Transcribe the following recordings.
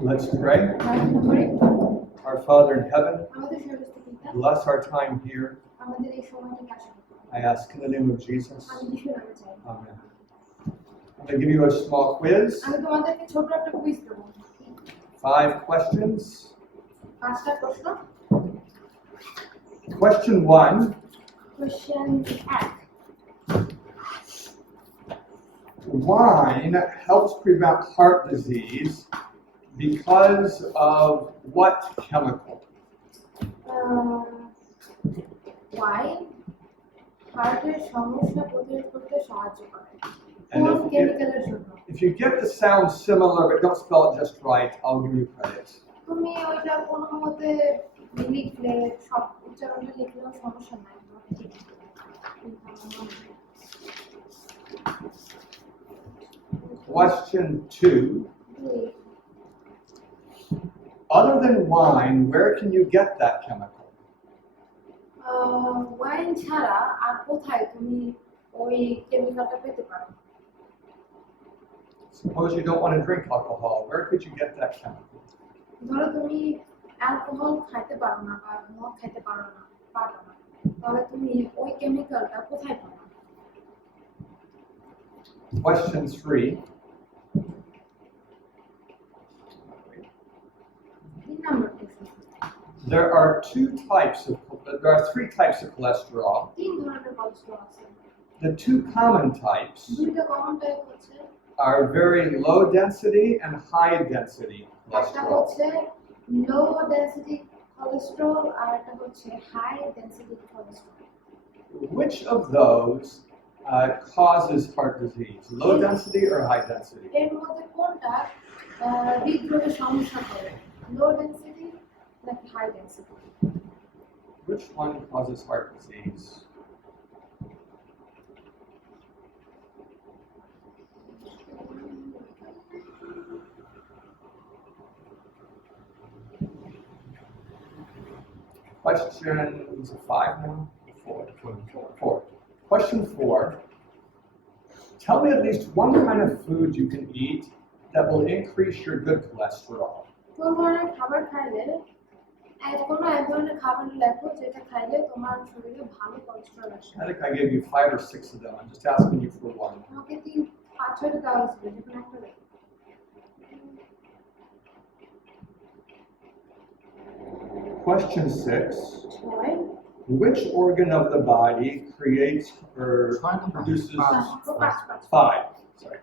Let's pray. Our Father in heaven, bless our time here. I ask in the name of Jesus. Amen. I'm going to give you a small quiz. 5 questions. Question 1. Wine helps prevent heart disease because of what chemical? Wine হার্টের সমস্যা প্রতিরোধ করতে সাহায্য করে। And কোন কেমিক্যালের জন্য? if you get the sound similar but don't spell it just right, I'll give you credit. তুমি ওইটা কোনো মতে লিখলে সব উচ্চারণটা লিখলেও সমস্যা নাই। Question 2. Other than wine, where can you get that chemical? Wine ছাড়া আর কোথায় তুমি ওই কেমিক্যালটা পেতে পারো? Suppose you don't want to drink alcohol. Where could you get that chemical? ধরো তুমি অ্যালকোহল খাইতে পারো না বা মদ খাইতে পারো না তাহলে তুমি ওই কেমিক্যালটা কোথায় পাবে? Question 3. There are 3 types of cholesterol. The 2 common types are very low density and high density cholesterol. Low density cholesterol and high density cholesterol. Which of those causes heart disease? Low density or high density? এর মধ্যে কোনটা হৃদরোগের সমস্যা করে? Low density নাকি high density? Which one causes heart disease? Questions 5 now? 4. Question 4. Tell me at least one kind of food you can eat that will increase your good cholesterol. কোন ধরনের খাবার খাইলে কোনো এক ধরনের খাবার লেখো যেটা খাইলে তোমার শরীরে ভালো কোলেস্টেরল আসে। I think I gave you 5 or 6 of them. I'm just asking you for one. আমাকে 3-5-6টা দেওয়া হয়েছিল, যেকোনো একটা লেখো। Question 6. Which organ of the body creates or produces 5? Sorry.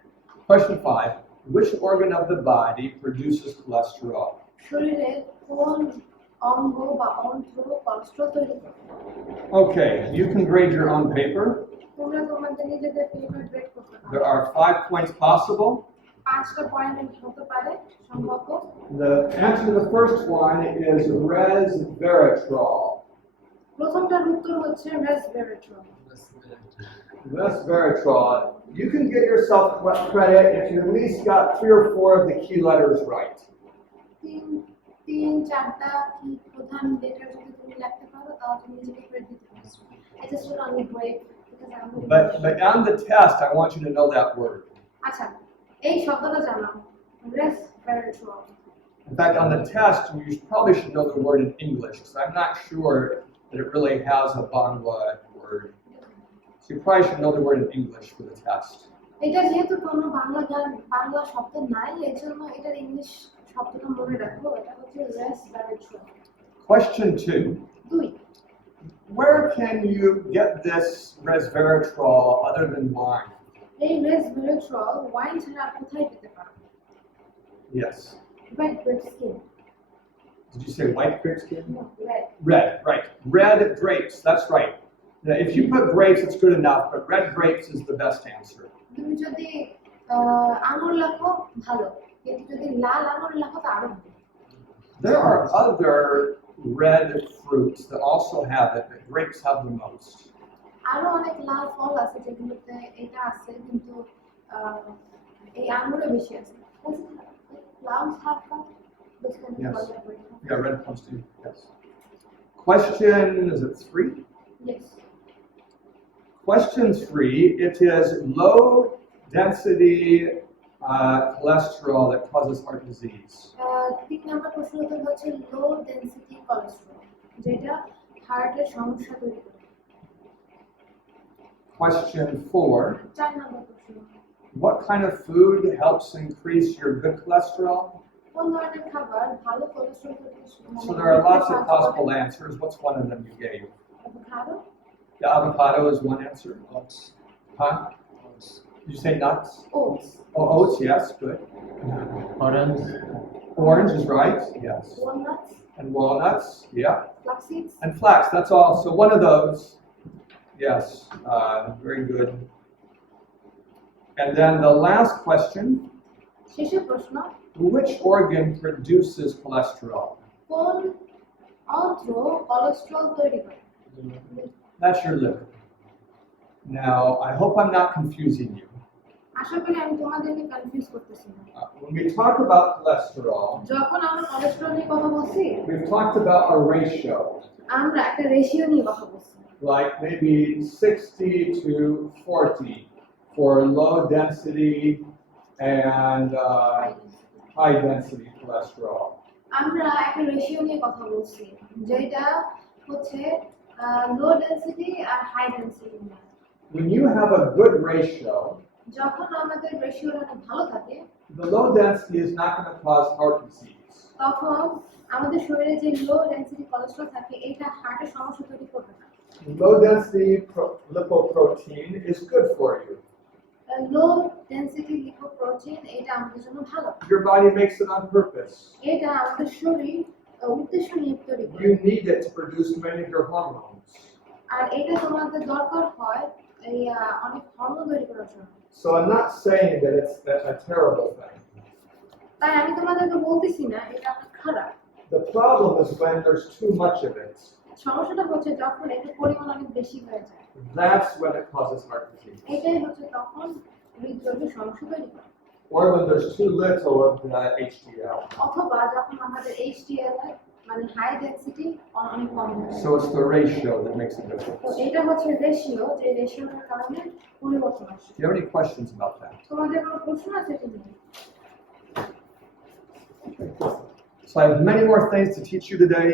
Question 5. Which organ of the body produces cholesterol? শরীরে কোন অঙ্গ বা অন্ত্র কোলেস্টেরল তৈরি করে? Okay, you can grade your own paper. তোমরা তোমাদের নিজেদের পেপার গ্রেড করতে পারো। There are 5 points possible. 5টা পয়েন্ট হতে পারে সম্ভব। The answer to the first one is resveratrol. প্রথমটার উত্তর হচ্ছে resveratrol. Resveratrol. You can get yourself credit if you at least got 3 or 4 of the key letters right. 3-4টা কি প্রধান লেটার যদি তুমি লিখতে পারো তাহলে তুমি নিজেকে ক্রেডিট দিতে পারো। I just feel only great because I'm But on the test, I want you to know that word. আচ্ছা, এই শব্দটা জানো, resveratrol. In fact, on the test, you probably should know the word in English, because I'm not sure that it really has a Bangla word. So you probably should know the word in English for the test. এটা যেহেতু কোনো বাংলা শব্দ নাই, এজন্য এটার ইংলিশ শব্দটা মনে রাখো, এটা হচ্ছে resveratrol. Question 2. 2. Where can you get this resveratrol other than wine? এই resveratrol ওয়াইন ছাড়া কোথায় পেতে পারো? Yes. Red grape skin. Did you say white grape skin? No, red. Red, right. Red grapes, that's right. Now, if you put grapes, it's good enough, but red grapes is the best answer. তুমি যদি আঙুর লেখো ভালো, কিন্তু যদি লাল আঙুর লেখো তো আরো ভালো। There are other red fruits that also have it, but grapes have the most. আরো অনেক লাল ফল আছে যেগুলোতে এটা আছে, কিন্তু এই আঙুরে বেশি আছে। Plums have that? Yes. Yeah, red plums too. Yes. Question, is it 3? Yes. Question 3, it is low density cholesterol that causes heart disease. 3 নম্বর প্রশ্ন উত্তর হচ্ছে লো ডেনসিটি কোলেস্টেরল, যেটা হার্টের সমস্যা তৈরি করে। Question 4. 4 নম্বর প্রশ্ন, What kind of food helps increase your good cholesterol? কোন ধরনের খাবার ভালো কোলেস্টেরল তৈরি So there are lots of possible answers. What's one of them you gave? Avocado? The avocado is one answer. Oats. Huh? Oats. Did you say nuts? Oats. Oh, oats, yes, good. Orange. Orange is right, yes. Walnuts? And walnuts, yeah. Flax seeds? And flax, that's all. So one of those, yes, very good. And then the last question, শেষের প্রশ্ন, which organ produces cholesterol? কোন অন্ত্র কোলেস্টেরল তৈরি করে? That's your liver. Now, I hope I'm not confusing you. আশা করি আমি তোমাদেরকে কনফিউজ করতেছি না। When we talk about cholesterol, যখন আমরা কোলেস্টেরল নিয়ে কথা বলছি, we've talked about a ratio, আমরা একটা রেশিও নিয়ে কথা বলছি, like maybe 60 to 40 for low density and high density cholesterol. আমরা একটা রেশিও নিয়ে কথা বলছি, যেটা হচ্ছে লো ডেনসিটি আর high density. When you have a good ratio, যখন আমাদের রেশিওটা অনেক ভালো থাকে, the low density is not going to cause heart disease. তখন আমাদের শরীরে যে লো ডেনসিটি কোলেস্টেরল থাকে, এটা হার্টের সমস্যা তৈরি করবে না। Low density lipoprotein is good for you. Low density lipoprotein এটা আমাদের জন্য ভালো। Your body makes it on purpose. এটা আমাদের শরীর উদ্দেশ্য নিয়ে তৈরি করে। You need it to produce many of your hormones. আর এটা তোমাদের দরকার হয় এই অনেক হরমোন তৈরি করার জন্য। So I'm not saying that it's a terrible thing. তাই আমি তোমাদেরকে বলতেছি না এটা অনেক খারাপ। The problem is when there's too much of it. সমস্যাটা হচ্ছে যখন এর পরিমাণ অনেক বেশি হয়ে যায়। That's when it causes heart disease. এটাই হচ্ছে তখন হৃদরোগের সমস্যা তৈরি করে। Or when there's too little of the HDL. অথবা যখন আমাদের HDL মানে হাই ডেনসিটি অনেক কম হয়। So it's the ratio that makes a তো difference. এটা হচ্ছে রেশিও, যে রেশিওটার কারণে পরিবর্তন আসে। Do you have any questions about that? তোমাদের কোনো প্রশ্ন আছে এটা নিয়ে? So I have many more things to teach you today.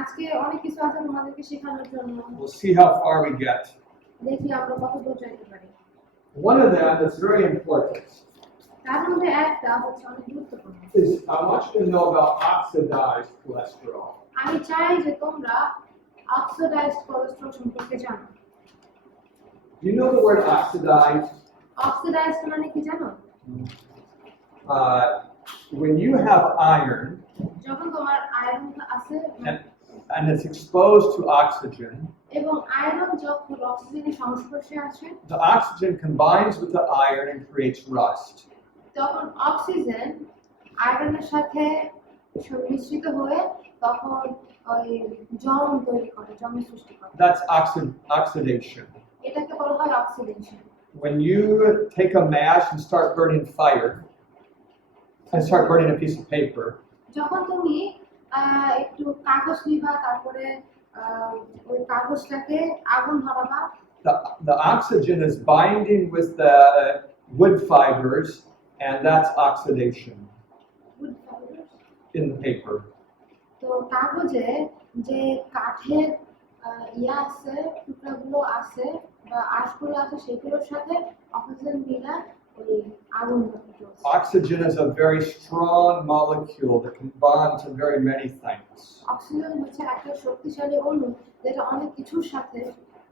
আজকে অনেক কিছু আছে তোমাদেরকে শেখানোর জন্য। We'll see how far we get. দেখি আমরা কত দূর যেতে পারি। One of them that's very important তার মধ্যে একটা হচ্ছে অনেক গুরুত্বপূর্ণ। is I want you to know about oxidized cholesterol. আমি চাই যে তোমরা অক্সিডাইজড কোলেস্টেরল সম্পর্কে জানো। Do you know the word oxidized? Oxidised মানে কি জানো? When you have iron যখন তোমার আয়রন আছে and it's exposed to oxygen, এবং আয়রন যখন অক্সিজেনের সংস্পর্শে আসে, the oxygen combines with the iron and creates rust. তখন অক্সিজেন আয়রনের সাথে মিশ্রিত হয়ে তখন ওই জং তৈরি করে, জমের সৃষ্টি করে। That's oxidation. এটাকে বলা হয় oxidation. When you take a match and start burning fire, and start burning a piece of paper, যখন তুমি একটু কাগজ নিবা, তারপরে ওই কাগজটাকে আগুন ধরাবা, the oxygen is binding with the wood fibers, and that's oxidation in the paper. তো কাগজে যে কাঠের আছে, টুকরাগুলো আছে বা আঁশগুলো আছে, সেগুলোর সাথে অক্সিজেন মিলা ওই আগুন ধরতে। Oxygen is a very strong molecule that can bond to very many things. Oxygen হচ্ছে একটা শক্তিশালী অণু যেটা অনেক কিছুর সাথে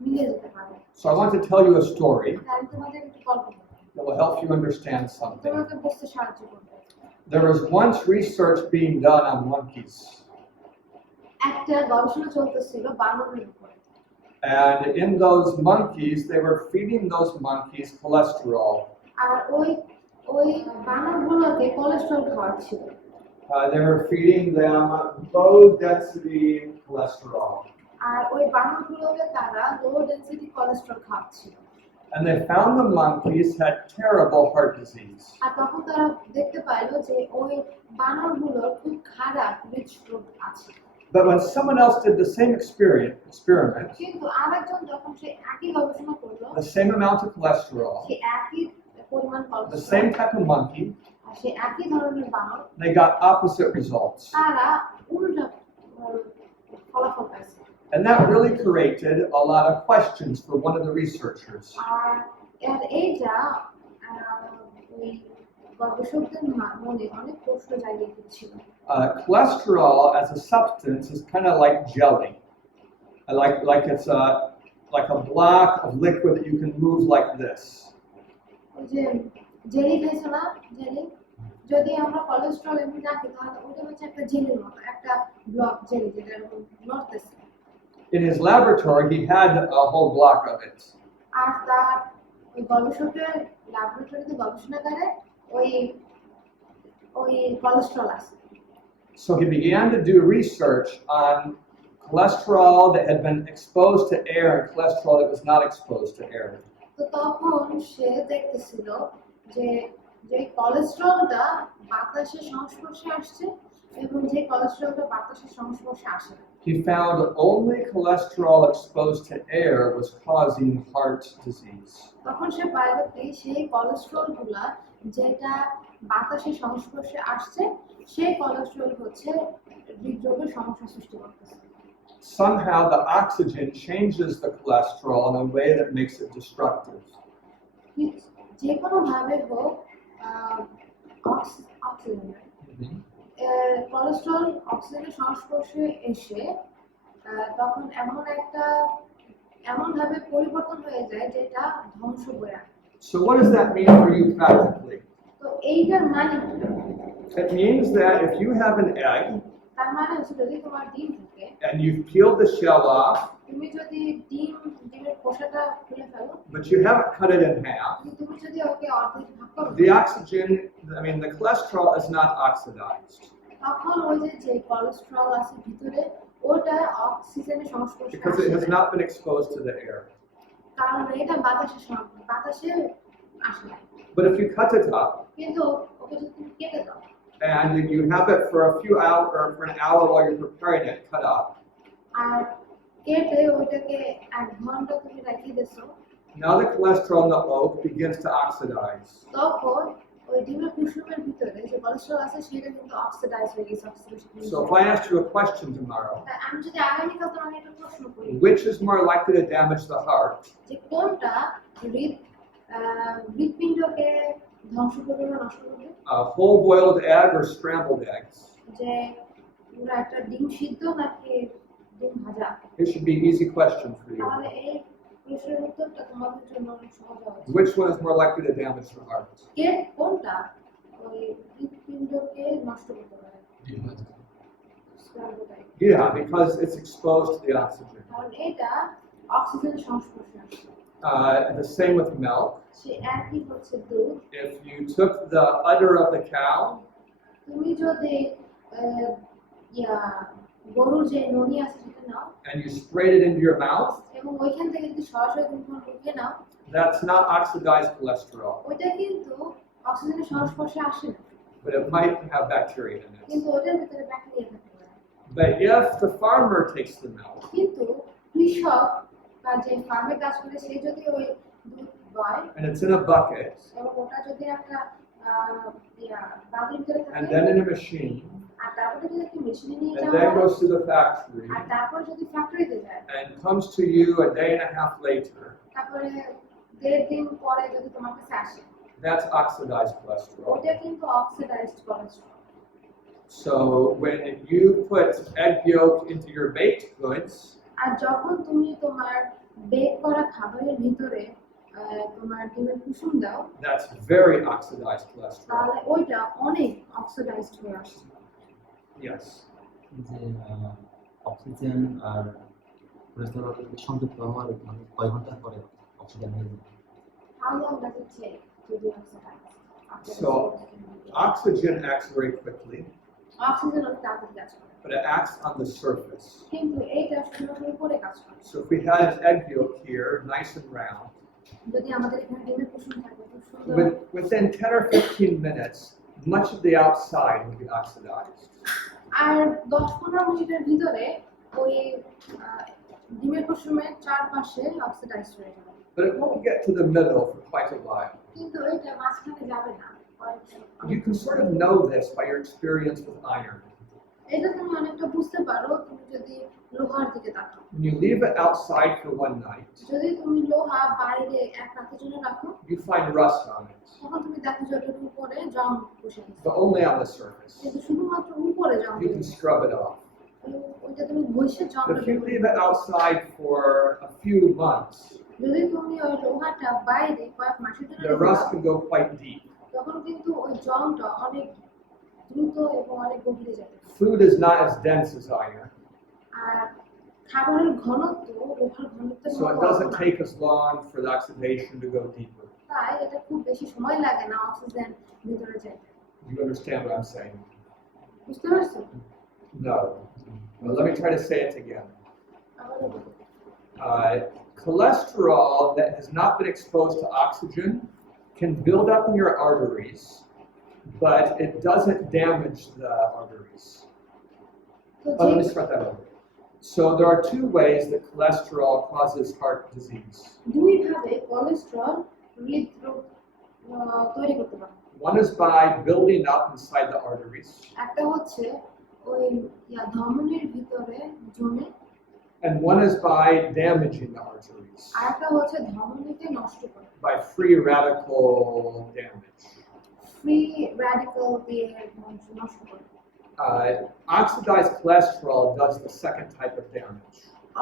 মিলে যেতে পারে। So I want to tell you a story আমি তোমাদের একটু গল্প বলবো, that will help you understand something. তোমাকে বুঝতে সাহায্য করবে। There was once research being done on monkeys, একটা গবেষণা চলতেছিল বানরের উপরে। and in those monkeys, they were feeding those monkeys cholesterol. আর ওই বানরগুলোকে কোলেস্টেরল খাওয়াচ্ছিল। They were feeding them low density cholesterol. আর ওই বানরগুলোকে তারা লো ডেনসিটি কোলেস্টেরল খাওয়াচ্ছিল। And they found the monkeys had terrible heart disease. আর তখন তারা দেখতে পাইলো যে ওই বানরগুলোর খুব খারাপ হৃদরোগ আছে। But when someone else did the same experiment, কিন্তু আরেকজন যখন সে একই গবেষণা করলো, the same amount of cholesterol, সে একই পরিমাণ the cholesterol, same type of monkey, সে একই ধরনের বানর they got opposite results. তারা উল্টা ফলাফল পাইছে। And that really created a lot of questions for one of the researchers. আর এইটা ওই গবেষকদের মনে অনেক প্রশ্ন জাগিয়ে দিচ্ছিল। Cholesterol as a substance is kind of like jelly. Like it's like a block of liquid that you can move like this. ওই যে জেলি খাইছো না, জেলি, যদি আমরা কোলেস্টেরল এমনি রাখি তাহলে ওইটা হচ্ছে একটা জেলির মতো, একটা ব্লক জেলি যেটা এরকম নড়তেছে। In his laboratory, he had a whole block of it. আর তার ওই গবেষকের ল্যাবরেটরিতে গবেষণাগারে ওই কোলেস্টেরল আছে। So he began to do research on cholesterol that had been exposed to air and cholesterol that was not exposed to air. তো তখন সে দেখতেছিল যে যে কোলেস্টেরলটা বাতাসের সংস্পর্শে আসছে এবং যে কোলেস্টেরলটা বাতাসের সংস্পর্শে আসে না। He found only cholesterol exposed to air was causing heart disease. তখন সে পাইল কি সেই কোলেস্টেরলগুলা যেটা বাতাসের সংস্পর্শে আসছে সেই কোলেস্টেরল হচ্ছে হৃদরোগের সমস্যা সৃষ্টি করতেছে। Somehow the oxygen changes the cholesterol in a way that makes it destructive. যে কোনো ভাবে হোক অক্সিজেন কোলেস্টেরল অক্সিজেনের সংস্পর্শে এসে তখন এমন ভাবে পরিবর্তন হয়ে যায় যেটা ধ্বংস করে আনে। So what does that mean for you practically? তো এইটার মানে কি? It means that if you have an egg তার মানে হচ্ছে যদি তোমার ডিম থাকে and you've peeled the shell off, তুমি যদি ডিমের খোসাটা খুলে ফেলো, but you haven't cut it in half, তুমি যদি ওকে অর্ধেক ভাগ করো, the oxygen, the cholesterol is not oxidized. তখন ওই যে কোলেস্টেরল আছে ভিতরে ওটা অক্সিজেনের সংস্পর্শে Because it has not been exposed to the air. কারণ এটা বাতাসে আসে না। But if you cut it up কিন্তু ওকে যদি তুমি কেটে দাও and you have it for a few hours or for an hour while you're preparing it, cut up, আর কেটে ওইটাকে 1 ঘন্টা তুমি রেখে দিছো, now the cholesterol in the yolk begins to oxidize. তখন ওই ডিমের কুসুমের ভিতরে যে কোলেস্টেরল আছে সেটা কিন্তু অক্সিডাইজ হয়ে গেছে। So if I asked you a question tomorrow, আমি যদি আগামীকাল তোমাকে একটা প্রশ্ন করি, which is more likely to damage the heart? যে কোনটা হৃদপিণ্ডকে ধ্বংস করবে বা নষ্ট করবে? A whole boiled egg or scrambled eggs? যে পুরো একটা ডিম সিদ্ধ নাকি ডিম ভাজা? It should be an easy question for you. তাহলে এই প্রশ্নের উত্তরটা তোমাদের জন্য অনেক সহজ হবে। Which one is more likely to damage the heart? কে কোনটা ওই হৃদপিণ্ডকে নষ্ট করতে পারে? Yeah, because it's exposed to the oxygen. কারণ এটা অক্সিজেনের সংস্পর্শে আসে। The same with milk. সে একই হচ্ছে দুধ। If you took the udder of the cow তুমি যদি গরুর যে ননী আছে সেটা নাও and you sprayed it into your mouth, এবং ওইখান থেকে যদি সরাসরি তুমি তোমার মুখে নাও, that's not oxidized cholesterol, ওইটা কিন্তু অক্সিজেনের সংস্পর্শে আসে না, but it might have bacteria in it. কিন্তু ওটার ভিতরে ব্যাকটেরিয়া থাকতে পারে। But if the farmer takes the milk কিন্তু কৃষক বা যে ফার্মে কাজ করে সে যদি ওই দুধ দয় and it's in a bucket এবং ওটা যদি একটা বালতির ভিতরে and থাকে then in a machine আর তারপরে যদি একটা মেশিনে নিয়ে and যাওয়া then হয় goes to the factory আর তারপর যদি ফ্যাক্টরিতে যায় and comes to you a day and a half later, তারপরে 1.5 দিন পরে যদি তোমার কাছে আসে, that's oxidized cholesterol. ওটা কিন্তু oxidised cholesterol. So when you put egg yolk into your baked goods, আর যখন তুমি তোমার বেক করা খাবারের ভিতরে তোমার ডিমের কুসুম দাও, that's very oxidized cholesterol. তাহলে ওইটা অনেক অক্সিডাইজড হয়ে আসে। Yes. যে অক্সিজেন আর কোলেস্টেরল সংযুক্ত হওয়ার কয় ঘন্টা পরে অক্সিজেন হয়ে যায়? How long does it take to do oxidize? So oxygen acts very quickly, oxygen অনেক তাড়াতাড়ি কাজ করে, but it acts on the surface. কিন্তু এইটা সরাসরি উপরে কাজ করে। So if we had an egg yolk here, nice and round, যদি আমাদের এখানে ডিমের কুসুম থাকে খুব সুন্দর, within 10 or 15 minutes, much of the outside would be oxidized. আর 10-15 মিনিটের ভিতরে ওই ডিমের কুসুমের চারপাশে অক্সিডাইজ হয়ে যাবে, But it won't get to the middle for quite a while. কিন্তু এটা মাঝখানে যাবে না You can sort of know this by your experience with iron. এটা তুমি অনেকটা বুঝতে পারো তুমি যদি লোহার দিকে তাকাও। When you leave it outside for one night, যদি তুমি লোহা বাইরে এক রাতের জন্য রাখো you find rust on it, তখন তুমি দেখো যে ওটার উপরে জং বসে গেছে, but only on the surface. কিন্তু শুধুমাত্র উপরে জং You can scrub it off. ওইটা তুমি ঘষে But জংটা if you leave it outside for a few months, যদি তুমি ওই লোহাটা বাইরে কয়েক মাসের জন্য the রেখে rust দাও, can go quite deep. তখন কিন্তু ওই জংটা অনেক দ্রুত এবং অনেক গভীরে যাবে। Food is not as dense as iron, আর খাবারের ঘনত্ব লোহার ঘনত্বের so it মতো doesn't অত না। take as long for the oxidation to go deeper. তাই এটা খুব বেশি সময় লাগে না অক্সিজেন ভিতরে যেতে। You understand what I'm saying? বুঝতে পারছো? No. Well, let me try to say it again. আবারও বলি। Cholesterol that has not been exposed to oxygen can build up in your arteries, but it doesn't damage the arteries. তো Let me যে start that over. So there are two ways that cholesterol causes heart disease. দুই ভাবে কোলেস্টেরল হৃদরোগ তৈরি করতে পারে। One is by building up inside the arteries, একটা হচ্ছে ওই ধমনীর ভিতরে জমে, and one is by damaging the arteries, আর একটা হচ্ছে ধমনীকে নষ্ট করে, by free radical damage. Free radical দিয়ে নষ্ট করে। Oxidized cholesterol does the second type of damage.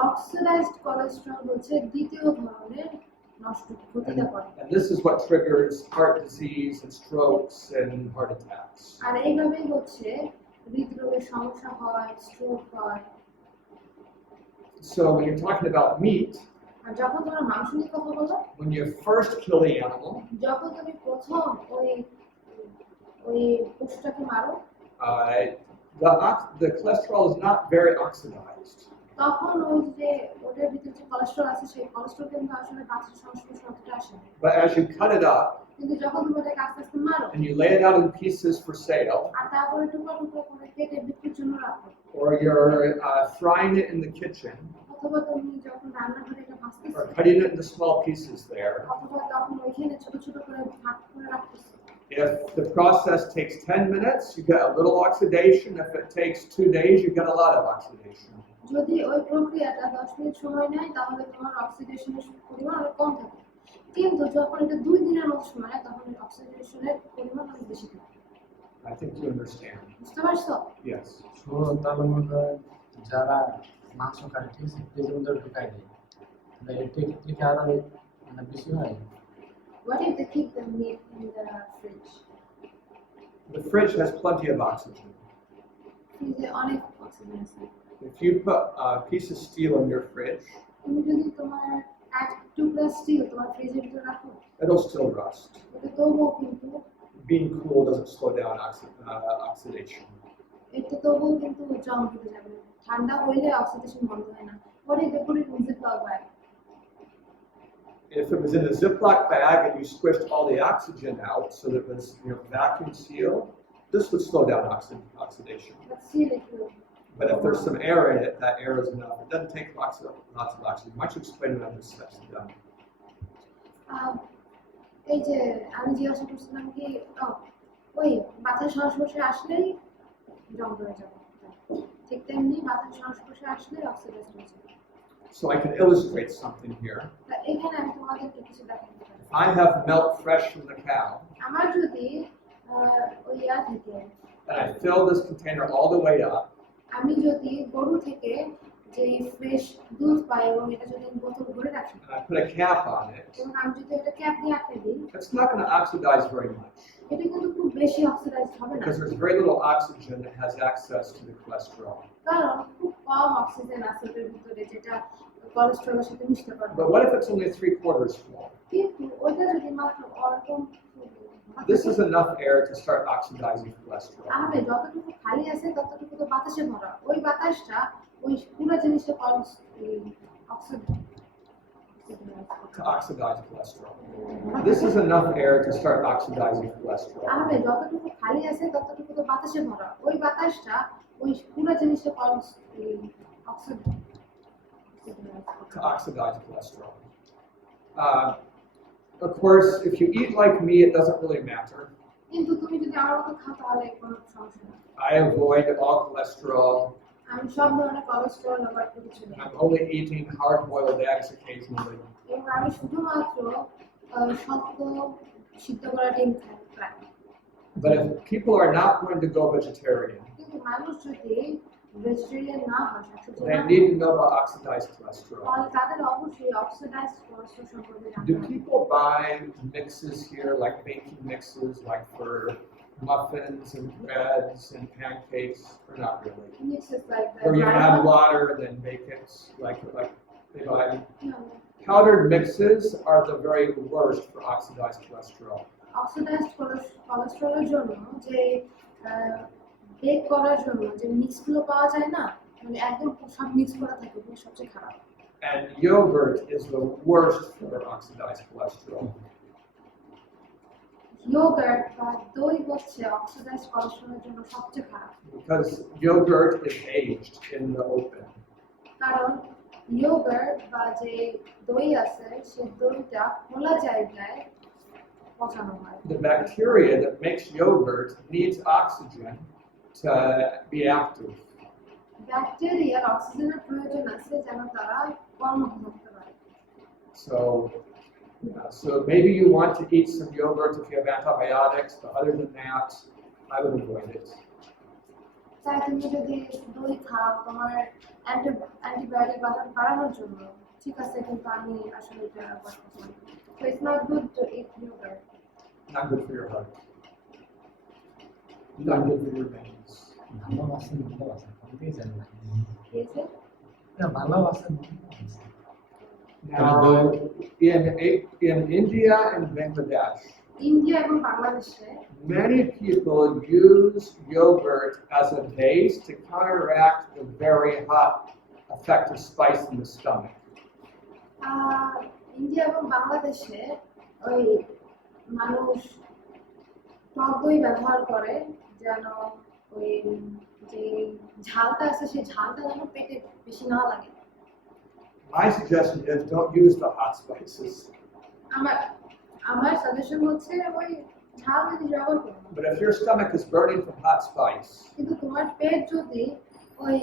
Oxidised cholesterol হচ্ছে দ্বিতীয় ধরনের নষ্ট ক্ষতিটা করে, And this is what triggers heart disease and strokes and heart attacks. আর এইভাবেই হচ্ছে হৃদরোগের সমস্যা হয়, স্ট্রোক হয়। So when you're talking about meat, আর যখন তোমরা মাংস নিয়ে কথা বলো, when you first kill the animal, যখন তুমি প্রথম ওই ওই পশুটাকে মারো, the cholesterol is not very oxidized. তখন ওই যে ওটার ভিতরে যে কোলেস্টেরল আছে সেই কোলেস্টেরল কিন্তু আসলে বাচ্চার সংস্পর্শে অতটা আসে না। But as you cut it up কিন্তু যখন তুমি ওটাকে আস্তে আস্তে মারো and you lay it out in pieces for sale, আর তারপরে টুকরো টুকরো করে কেটে বিক্রির জন্য রাখো, or you're frying it in the kitchen, অথবা তুমি যখন রান্নাঘরে এটা ভাজতেছো, or cutting it into small pieces there, অথবা তখন ওইখানে ছোট ছোট করে ভাগ করে রাখতেছো। if the process takes 10 minutes, you get a little oxidation. If it takes 2 days, you get a lot of oxidation. যদি ওই প্রক্রিয়াটা 10 মিনিট সময় নেয় তাহলে তোমার অক্সিডেশনের পরিমাণ অনেক কম থাকে, কিন্তু যখন এটা 2 দিনের মতো সময় নেয় তখন এই অক্সিডেশনের পরিমাণ অনেক বেশি থাকে। I think you understand. বুঝতে পারছো? Yes. তাহলে মনে করেন যারা মাংস খায় ঠিক আছে ফ্রিজের মধ্যে ঢুকাই দেয়, তাহলে এর থেকে আরো মানে বেশি হয়। What if they keep the meat in the fridge? The fridge has plenty of oxygen. ফ্রিজে অনেক অক্সিজেন আছে। If you put a piece of steel in your fridge, তুমি যদি তোমার এক টুকরা স্টিল তোমার ফ্রিজের ভিতরে রাখো, it'll still rust. এটা তবুও কিন্তু Being cool doesn't slow down oxidation. এটা তবুও কিন্তু জং ধরে যাবে, ঠান্ডা হইলে অক্সিডেশন বন্ধ হয় না। What if they put it in Ziploc bag? If it was in a Ziploc bag and you squished all the oxygen out so that it was vacuum sealed, this would slow down oxidation. But still it will. But if there's some air in it, that air is enough. It doesn't take lots of oxygen. Much explain when other steps are done. এই যে আমি জিজ্ঞাসা করছিলাম কি ওই বাতাস সংস্পর্শে আসলেই জং ধরে যাবে, ঠিক তেমনি বাতাস সংস্পর্শে আসলে অক্সিডাইজ হয়ে যাবে। So I can illustrate something here. এখানে আমি তোমাদেরকে কিছু দেখাতে পারি। I have milk fresh from the cow, আমার যদি ওই থেকে and I fill this container all the way up, আমি যদি গরু থেকে যে ফ্রেশ দুধ পাই এবং এটা যদি আমি বোতল ভরে রাখি and I put a cap on it, এবং আমি যদি এটা ক্যাপ দিয়ে আটকে দিই, it's not going to oxidize very much এটা কিন্তু খুব বেশি অক্সিডাইজ হবে না, because there's very little oxygen that has access to the cholesterol. কারণ খুব কম অক্সিজেন আছে এর ভিতরে যেটা কোলেস্টেরলের সাথে মিশতে পারবে। But what if it's only 3/4 full? কিন্তু ওইটা যদি মাত্র অল্প This is enough air to start oxidizing cholesterol. তাহলে যতটুকু খালি আছে ততটুকু তো বাতাসে ভরা, ওই বাতাসটা ওই পুরো জিনিসটা To oxidize cholesterol. This is enough air to start oxidizing cholesterol. তাহলে যতটুকু খালি আছে ততটুকু তো বাতাসে ভরা, ওই বাতাসটা ওই পুরো জিনিসটা To oxidize cholesterol. Of course, if you eat like me, it doesn't really matter. কিন্তু তুমি যদি আমার মতো খাও তাহলে কোনো সমস্যা নেই। I avoid all cholesterol. আমি সব ধরনের কোলেস্টেরল অ্যাভয়েড করে চলি। I'm only eating hard-boiled eggs occasionally. এবং আমি শুধুমাত্র শক্ত সিদ্ধ করা ডিম খাই প্রায়। But if people are not going to go vegetarian, কিন্তু মানুষ যদি ভেজিটেরিয়ান না হয়, শাকসবজি they না need খায়, to know about oxidized cholesterol. তাহলে তাদের অবশ্যই অক্সিডাইজড কোলেস্টেরল সম্পর্কে জানতে Do হবে। people buy mixes here, like baking mixes, like for muffins and breads and pancakes, or not really? Mixes like the Where you dry add one. water and then bake it, like they buy. No. Powdered mixes are the very worst for oxidized cholesterol. Oxidised কোলেস্টেরলের জন্য যে বেক করার জন্য যে মিক্সগুলো পাওয়া যায় না, মানে একদম সব মিক্স করা থাকে, ওগুলো সবচেয়ে খারাপ। And yogurt is the worst for oxidized cholesterol. Yogurt বা দই হচ্ছে অক্সিডাইজড কোলেস্টেরলের জন্য সবচেয়ে খারাপ, Because yogurt is aged in the open. কারণ ইয়োগার্ট বা যে দই আছে সেই দইটা খোলা জায়গায় পচানো হয়। The bacteria that makes yogurt needs oxygen to be active. ব্যাকটেরিয়ার অক্সিজেনের প্রয়োজন আছে যেন তারা কর্মরত থাকতে পারে। So maybe you want to eat some yogurt if you have antibiotics, but other than that, I would avoid it. তাই তুমি যদি দই খাও তোমার অ্যান্টিবায়োটিক বাড়ানোর জন্য, ঠিক আছে, কিন্তু আমি আসলে এটা অ্যাভয়েড করতে পারি। So it's not good to eat yogurt. Not good for your heart. Not good for your veins. ভালোবাসেন কোনটাই জানি না। Is it? না ভালোবাসেন Now, in India and Bangladesh, India এবং বাংলাদেশে many people use yogurt as a base to counteract the very hot effect of spice in the stomach. India এবং বাংলাদেশে ওই মানুষ টক দই ব্যবহার করে যেন ওই যে ঝালটা আছে সেই ঝালটা যেন পেটে বেশি না লাগে। My suggestion is don't use the hot spices. আমার সাজেশন হচ্ছে ওই ঝাল জিনিস ব্যবহার করো না। But if your stomach is burning from hot spice, কিন্তু তোমার পেট যদি ওই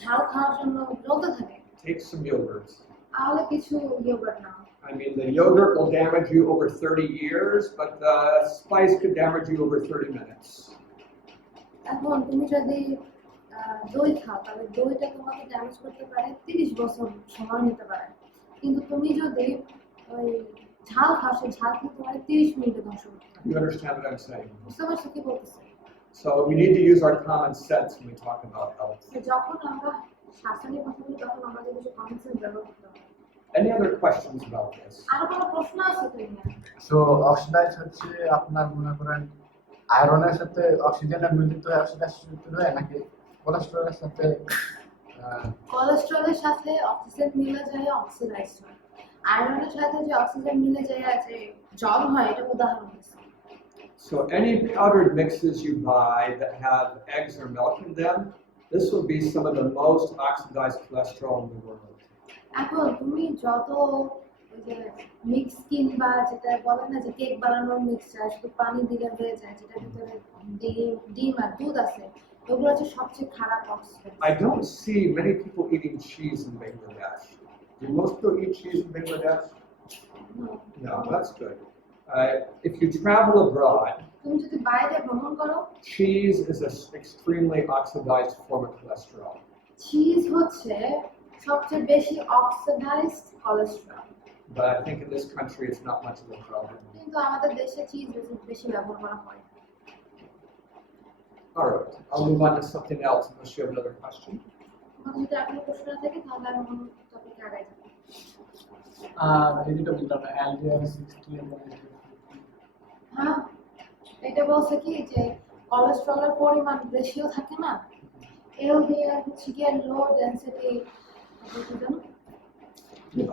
ঝাল খাওয়ার জন্য জ্বলতে থাকে take some yogurt. তাহলে কিছু ইয়োগার্ট নাও। I mean, the yogurt will damage you over 30 years, but the spice could damage you over 30 minutes. এখন তুমি যদি দই খাও তাহলে দইটা তোমাকে ড্যামেজ করতে পারে 30 বছর সময় নিতে পারে, কিন্তু তুমি যদি ওই ঝাল খাও সেই ঝাল খেয়ে তোমার 30 মিনিটে ধ্বংস করতে পারে। You understand what I'm saying? বুঝতে পারছো কি বলতেছে? So we need to use our common sense when we talk about health. তো যখন আমরা স্বাস্থ্য নিয়ে কথা বলি তখন আমাদের কিছু কমন সেন্স ব্যবহার করতে হবে। Any other questions about this? আরো কোনো প্রশ্ন আছে তো নিয়ে? সো অক্সিডাইজ হচ্ছে আপনার মনে করেন আয়রনের সাথে অক্সিজেনের মিলিত হয়ে অক্সিডাইজ তৈরি হয় নাকি কোলেস্টেরলের সাথে কোলেস্টেরলের সাথে অক্সিজেন মিলে যায় অক্সিডাইজড হয়। আয়রনের সাথে যে অক্সিজেন মিলে যায় আছে জল হয়, এটা উদাহরণ দিচ্ছি। So any powdered mixes you buy that have eggs or milk in them, this will be some of the most oxidized cholesterol in the world. এখন তুমি যত ওই যে মিক্স কিনবা, যেটা বলে না যে কেক বানানোর মিক্সচার শুধু পানি দিলে হয়ে যায়, যেটার ভিতরে ডিম আর দুধ আছে, ওগুলো হচ্ছে সবচেয়ে খারাপ oxidant. I don't see many people eating cheese in Bangladesh. Do most people eat cheese in Bangladesh? No, that's good. If you travel abroad, তুমি যদি বাইরে ভ্রমণ করো, cheese is an extremely oxidized form of cholesterol. Cheese হচ্ছে সবচেয়ে বেশি oxidised cholesterol. But I think in this country it's not much of a problem. কিন্তু আমাদের দেশে চিজ বেশি ব্যবহার করা হয়। All right, I'll move on to something else unless you have another question. তোমাদের যদি আপনার প্রশ্ন থাকে তাহলে আমি অন্য টপিকে আগাই যাব। এই দুটো বিটা এলডিএল 60 এবং হ্যাঁ, এটা বলছে কি যে কোলেস্টেরলের পরিমাণ রেশিও থাকে না, এলডিএল হচ্ছে কি low density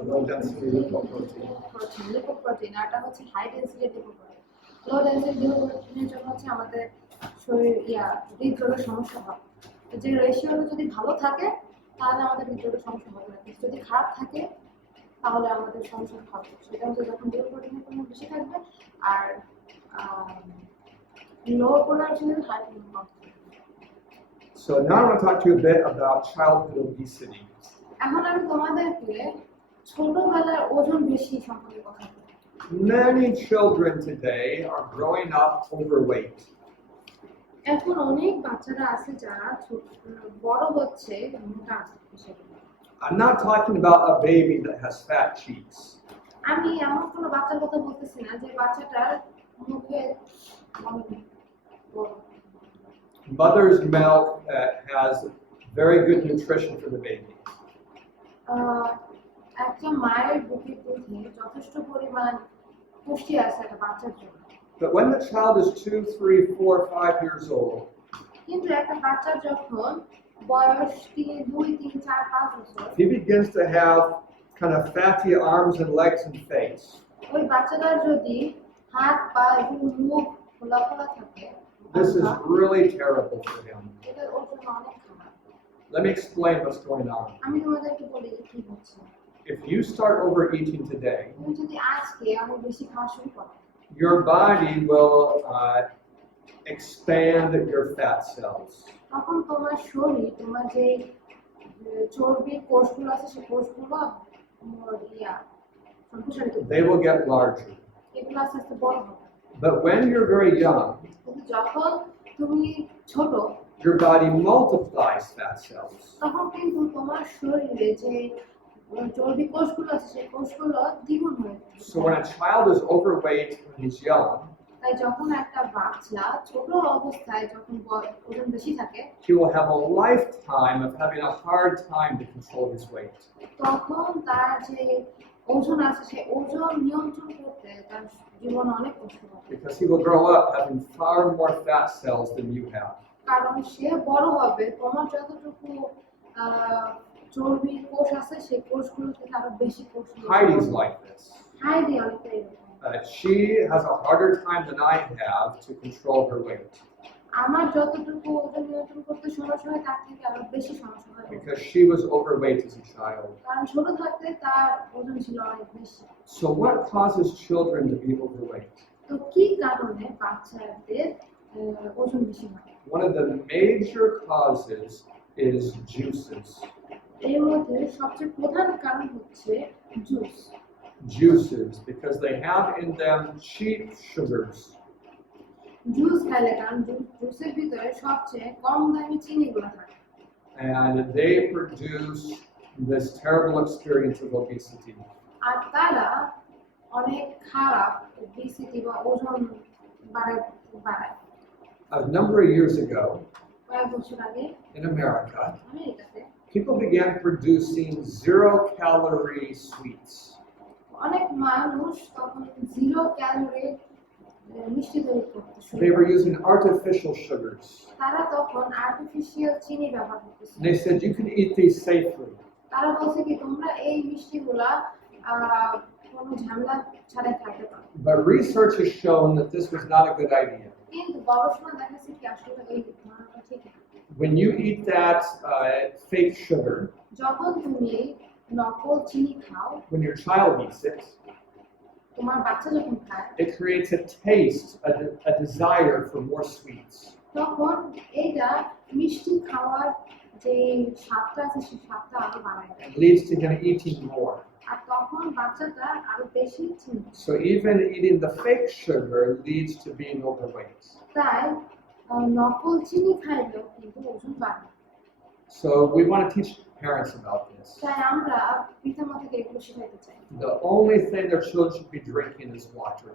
Low density lipoprotein. Lipoprotein, আর এটা হচ্ছে high density lipoprotein. Low density লিপোপ্রোটিনের জন্য হচ্ছে আমাদের শরীর হৃদরোগের সমস্যা হয়। তো যে রেশিওটা যদি ভালো থাকে তাহলে আমাদের হৃদরোগের সমস্যা হবে না, যদি খারাপ থাকে তাহলে আমাদের সমস্যা হবে। সেটা হচ্ছে যখন লিপোপ্রোটিনের পরিমাণ বেশি থাকবে আর লোয়ার করে আসলে হাইট কম। So now I want to talk to you a bit about childhood obesity. এখন আমি তোমাদেরকে ছোটবেলার ওজন বেশি সম্পর্কে কথা বলবো। Many children today are growing up overweight. এখন অনেক বাচ্চারা আছে যারা বড় হচ্ছে মোটা হিসেবে। I'm not talking about a baby that has fat cheeks. আমি এমন কোনো বাচ্চার কথা বলতেছি না যে বাচ্চাটার মুখে অনেক বড়। Mother's milk has very good nutrition for the baby. একটা মায়ের বুকের দুধে যথেষ্ট পরিমাণ পুষ্টি আছে একটা বাচ্চার জন্য। But when the child is 2, 3, 4, 5 years old, কিন্তু একটা বাচ্চার যখন বয়স 2, 3, 4, 5 বছর, he begins to have kind of fatty arms and legs and face. ওই বাচ্চাটার যদি হাত পা এবং মুখ খোলা খোলা থাকে, This is really terrible for him. এটা ওর জন্য অনেক খারাপ। Let me explain what's going on. আমি তোমাদেরকে বলি যে কি হচ্ছে। If you start overeating today, তুমি যদি আজকে অনেক বেশি খাওয়া শুরু করো, your body will expand your fat cells. তখন তোমার শরীর, তোমার যে চর্বির কোষগুলো আছে সেই কোষগুলো সম্প্রসারিত হবে। They will get larger. এগুলো আস্তে আস্তে বড় হবে। But when you're very young, কিন্তু যখন তুমি ছোট, your body multiplies fat cells. তখন কিন্তু তোমার শরীরে যে চর্বি কোষগুলো আছে সেই কোষগুলো দ্বিগুণ হয়ে যায়। So when a child is overweight when he's young, তাই যখন একটা বাচ্চা ছোট অবস্থায় যখন ওজন বেশি থাকে, he will have a lifetime of having a hard time to control his weight. তখন তার যে ওজন আছে সেই ওজন নিয়ন্ত্রণ করতে তার জীবনে অনেক কষ্ট হবে। Because he will grow up having far more fat cells than you have. কারণ সে বড় হবে, তোমার যতটুকু চর্বির কোষ আছে সেই কোষগুলো থেকে আরো বেশি কোষ। Heidi's like this. হাইডি অনেকটা এরকম। She has a harder time than I have to control her weight. আমার যতটুকু ওজন নিয়ন্ত্রণ করতে সমস্যা হয় তার থেকে আরো বেশি সমস্যা হয়। Because she was overweight as a child. কারণ ছোট থাকতে তার ওজন ছিল অনেক বেশি। So what causes children to be overweight? তো কি কারণে বাচ্চাদের ওজন বেশি হয়? One of the major causes is juices. এর মধ্যে সবচেয়ে প্রধান কারণ হচ্ছে juice. Juices, because they have in them cheap sugars. Juice খাইলে, কারণ জুসের ভিতরে সবচেয়ে কম দামি চিনিগুলো থাকে। And they produce this terrible experience of obesity. আর তারা অনেক খারাপ obesity বা ওজন বাড়ায়। A number of years ago, কয়েক বছর আগে in America, আমেরিকাতে people began producing 0-calorie sweets. অনেক মানুষ তখন 0 ক্যালোরি মিষ্টি তৈরি করতে শুরু They were করে। using artificial sugars. তারা তখন আর্টিফিশিয়াল চিনি ব্যবহার করতেছে। And they said you can eat these safely. তারা বলছে কি তোমরা এই মিষ্টিগুলা কোনো ঝামেলা ছাড়াই খাইতে পারো। But research has shown that this was not a good idea. কিন্তু গবেষণা দেখাচ্ছে কি আসলে এই ধারণাটা ঠিক না। When you eat that fake sugar, যখন তুমি নকল চিনি খাও, when your child eats it, তোমার বাচ্চা যখন খায়, it creates a taste, a desire for more sweets. তখন এইটা মিষ্টি খাওয়ার যে স্বাদটা আছে সেই স্বাদটা আরো বাড়ায় দেয়। It leads to him eating more. আর তখন বাচ্চাটা আরো বেশি চিনি। So even eating the fake sugar leads to being overweight. তাই নকল চিনি খাইলেও কিন্তু ওজন বাড়ে। So we want to teach parents about this. তাই আমরা পিতামাতাকে এগুলো শেখাতে চাই। The only thing their children should be drinking is water.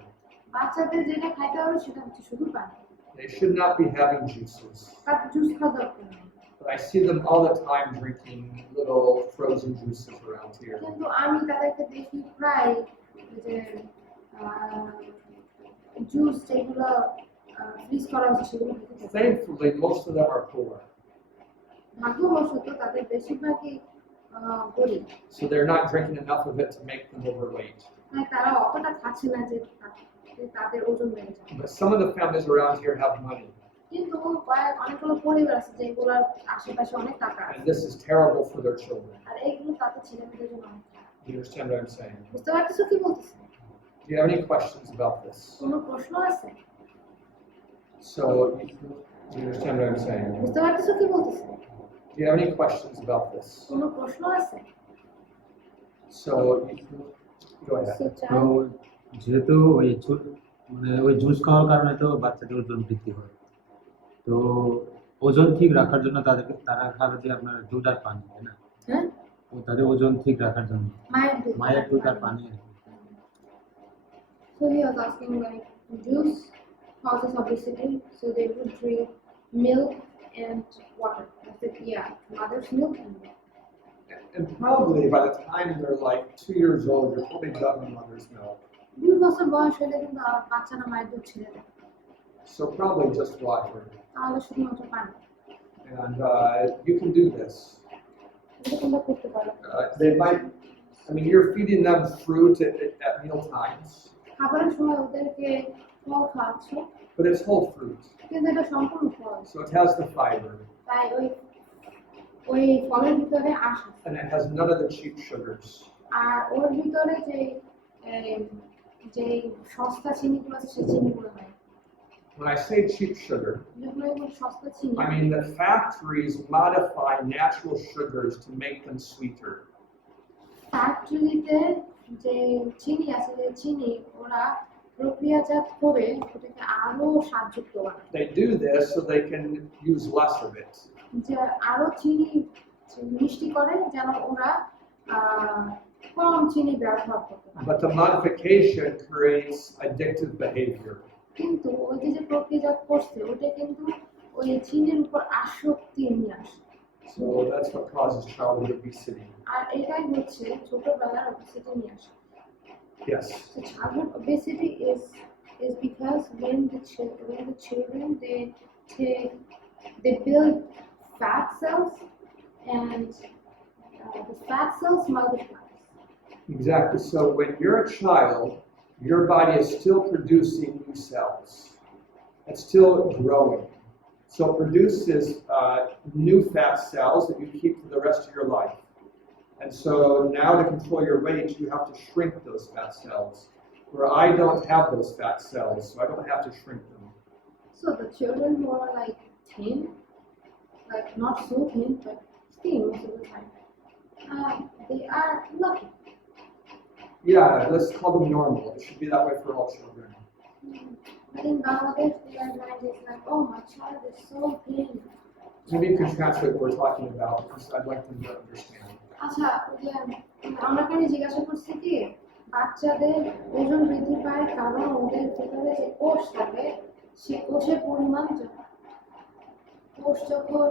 বাচ্চাদের যেটা খাইতে হবে সেটা হচ্ছে শুধু পানি। They should not be having juices. তার জুস খাওয়া দরকার নেই। But I see them all the time drinking little frozen juices around here. কিন্তু আমি তাদেরকে দেখি প্রায় যে জুস যেগুলো ফ্রিজ করা হচ্ছে সেগুলো খেতে থাকে। Thankfully, most of them are poor. ভাগ্যবশত তাদের বেশিরভাগই গরিব। So they're not drinking enough of it to make them overweight. তাই তারা অতটা খাচ্ছে না যে তাদের ওজন বেড়ে যায়। But some of the families around here have money. কিন্তু অনেকগুলো পরিবার আছে যেগুলোর আশেপাশে অনেক টাকা আছে। And this is terrible for their children. আর এইগুলো তাদের ছেলেমেয়েদের জন্য অনেক খারাপ। You understand what I'm saying? বুঝতে পারতেছো কি বলতেছি? Do you have any questions about this? কোনো প্রশ্ন আছে? So, you understand what I'm saying? বুঝতে পারতেছো কি বলতেছে? Do you have any questions about this? কোনো প্রশ্ন আছে? So, go ahead. So, তো child, যেহেতু মানে ওই জুস খাওয়ার কারণে তো বাচ্চাদের ওজন বৃদ্ধি হয়, তো ওজন ঠিক রাখার জন্য তারা খাবে যে আপনার দুধ আর পানি, তাই না? হ্যাঁ? তো তাদের ওজন ঠিক রাখার জন্য মায়ের দুধ আর পানি আর কি। So he was asking like juice causes obesity, so they would drink milk and water. I said, yeah, mother's milk and milk. And probably by the time they're like 2 years old, you're probably done mother's milk. 2 বছর বয়স হলে কিন্তু বাচ্চারা মায়ের দুধ ছেড়ে দেয়, So probably just water. তাহলে শুধুমাত্র পানি। And you can do this. এটা তোমরা করতে পারো। They might, I mean, you're feeding them fruit at meal times, খাবারের সময় ওদেরকে ফল খাওয়াচ্ছ, but it's whole fruit. কিন্তু এটা সম্পূর্ণ ফল, So it has the fiber, তাই ওই ফলের ভিতরে আঁশ আছে। and it has none of the cheap sugars. আর ওর ভিতরে যে সস্তা চিনিগুলো আছে সেই চিনিগুলো নাই। When I say cheap sugar, যখন এগুলো সস্তা চিনি, I mean the factories modify natural sugars to make them sweeter. ফ্যাক্টরিতে যে চিনি আছে, যে চিনি ওরা প্রক্রিয়াজাত করে ওটাকে আরো স্বাদযুক্ত বানায়। They do this so they can use less of it. যে আরো চিনি মিষ্টি করে যেন ওরা কম চিনি ব্যবহার করতে পারে। But the modification creates addictive behavior. কিন্তু ওই যে প্রক্রিয়াজাত করছে ওটা কিন্তু ওই চিনির উপর আসক্তি নিয়ে আসে। So that's what causes childhood obesity. আর এটাই হচ্ছে ছোটবেলার obesity নিয়ে আসে। Yes. So childhood obesity is because when the children they build fat cells and the fat cells multiply. Exactly. So when you're a child, your body is still producing new cells. It's still growing. So it produces new fat cells that you keep for the rest of your life. And so now to control your weight, you have to shrink those fat cells. Where I don't have those fat cells, so I don't have to shrink them. So the children who are like thin, like not so thin, but thin most of the time, they are lucky. Yeah, let's call them normal. It should be that way for all children. But in Bangladesh, their mind is like, oh, my child is so thin. Maybe you can translate what we're talking about, because I'd like them to understand. আচ্ছা, ওই যে আমরা কেন জিজ্ঞাসা করছি কি বাচ্চাদের ওজন বৃদ্ধি পায় কারণ ওদের ভিতরে যে কোষ থাকে সেই কোষের পরিমাণ কোষ যখন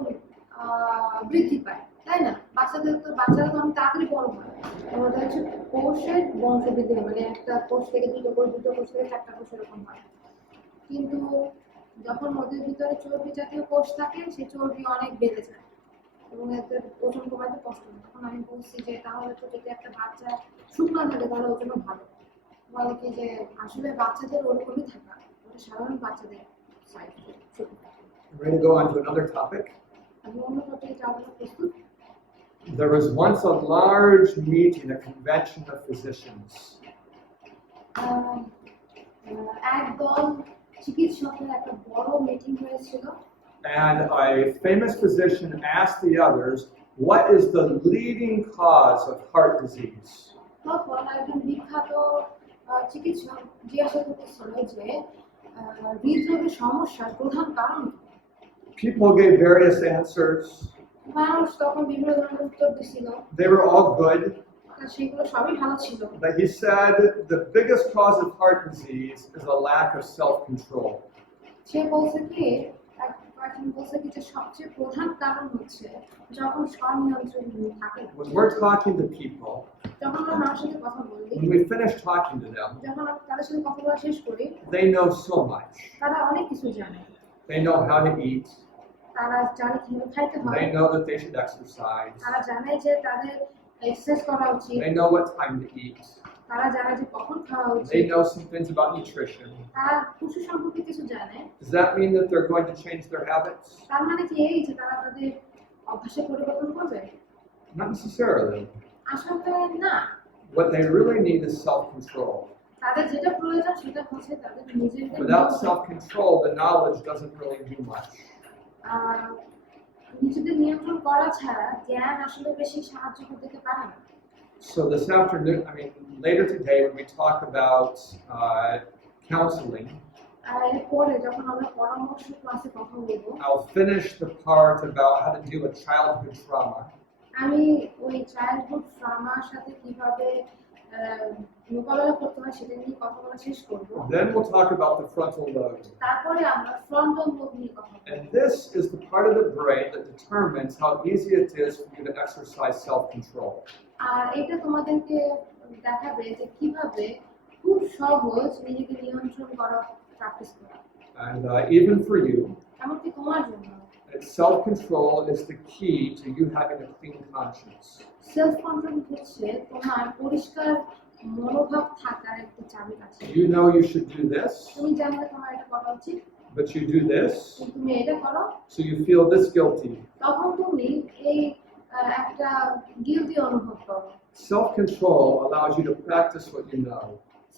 বৃদ্ধি পায়, তাই না? বাচ্চারা তো অনেক তাড়াতাড়ি বড় হয়, ওদের হচ্ছে কোষের বংশবৃদ্ধি হয়, মানে একটা কোষ থেকে দুটো কোষ থেকে চারটা কোষ এরকম হয়। কিন্তু যখন ওদের ভিতরে চর্বি জাতীয় কোষ থাকে সেই চর্বি অনেক বেড়ে যায় এবং এদের ওজন কমাতে কষ্ট হয়। তখন আমি বলছি যে তাহলে তো যদি একটা বাচ্চা শুকনো থাকে তাহলে ওর জন্য ভালো। বলে কি যে আসলে বাচ্চাদের ওরকমই থাকা, ওটা সাধারণ বাচ্চাদের সাইজ শুকনো থাকে। Ready to go on to another topic? আমি অন্য টপিকে যাওয়ার জন্য প্রস্তুত। There was once a large meeting, a convention of physicians. একদল চিকিৎসকের একটা বড় মিটিং হয়েছিল। And a famous physician asked the others, what is the leading cause of heart disease? তখন একজন বিখ্যাত চিকিৎসক জিজ্ঞাসা করতেছিল যে হৃদরোগের সমস্যার প্রধান কারণ কি? People gave various answers. মানুষ তখন বিভিন্ন ধরনের উত্তর দিছিল। They were all good. সেগুলো সবই ভালো ছিল। But he said the biggest cause of heart disease is a lack of self-control. সে বলছে কি যে সবচেয়ে প্রধান কারণ হচ্ছে যখন স্বনিয়ন্ত্রণ থাকে না। When we're talking to people, যখন আমরা মানুষের সাথে কথা বলি, when we finish talking to them, যখন তাদের সাথে কথা বলা শেষ করি, they know so much. তারা অনেক কিছু জানে। They know how to eat. তারা জানে কিভাবে খাইতে হয়। They know that they should exercise. তারা জানে যে তাদের এক্সারসাইজ করা উচিত। They know what time to eat. তারা জানে যে কখন খাওয়া উচিত। They know some things about nutrition. তারা পুষ্টি সম্পর্কে কিছু জানে। Does that mean that they're going to change their habits? তার মানে কি এই যে তারা তাদের অভ্যাসে পরিবর্তন করবে? Not necessarily. আসলে না। What they really need is self-control. তাদের যেটা প্রয়োজন সেটা হচ্ছে তাদের নিজেদের Without self-control, the knowledge doesn't really do much. নিজেদের নিয়ন্ত্রণ করা ছাড়া জ্ঞান আসলে বেশি সাহায্য করতে পারে না। So this afternoon, later today, when we talk about counseling, এরপরে যখন আমরা পরামর্শ ক্লাসে কথা বলবো, I'll finish the part about how to deal with childhood trauma. আমি ওই চাইল্ডহুড ট্রমার সাথে কিভাবে মোকাবেলা করতে হয় সেটা নিয়ে কথা বলা শেষ করব। Then we'll talk about the frontal lobe. তারপরে আমরা ফ্রন্টাল লোব নিয়ে কথা বলবো। And this is the part of the brain that determines how easy it is for you to exercise self-control. আর এটা তোমাদেরকে দেখাবে যে কিভাবে খুব সহজ নিজেকে নিয়ন্ত্রণ করা প্র্যাকটিস করা। And even for you, এমনকি তোমার জন্য self-control is the key to you having a clean conscience. Self control হচ্ছে তোমার পরিষ্কার মনোভাব থাকার একটা চাবিকাঠি। You know you should do this, তুমি জানো যে তোমার এটা করা উচিত, but you do this, তুমি এটা করো, so you feel this guilty. তখন তুমি এই একটা গিলটি অনুভব করো। Self-control allows you to practice what you know.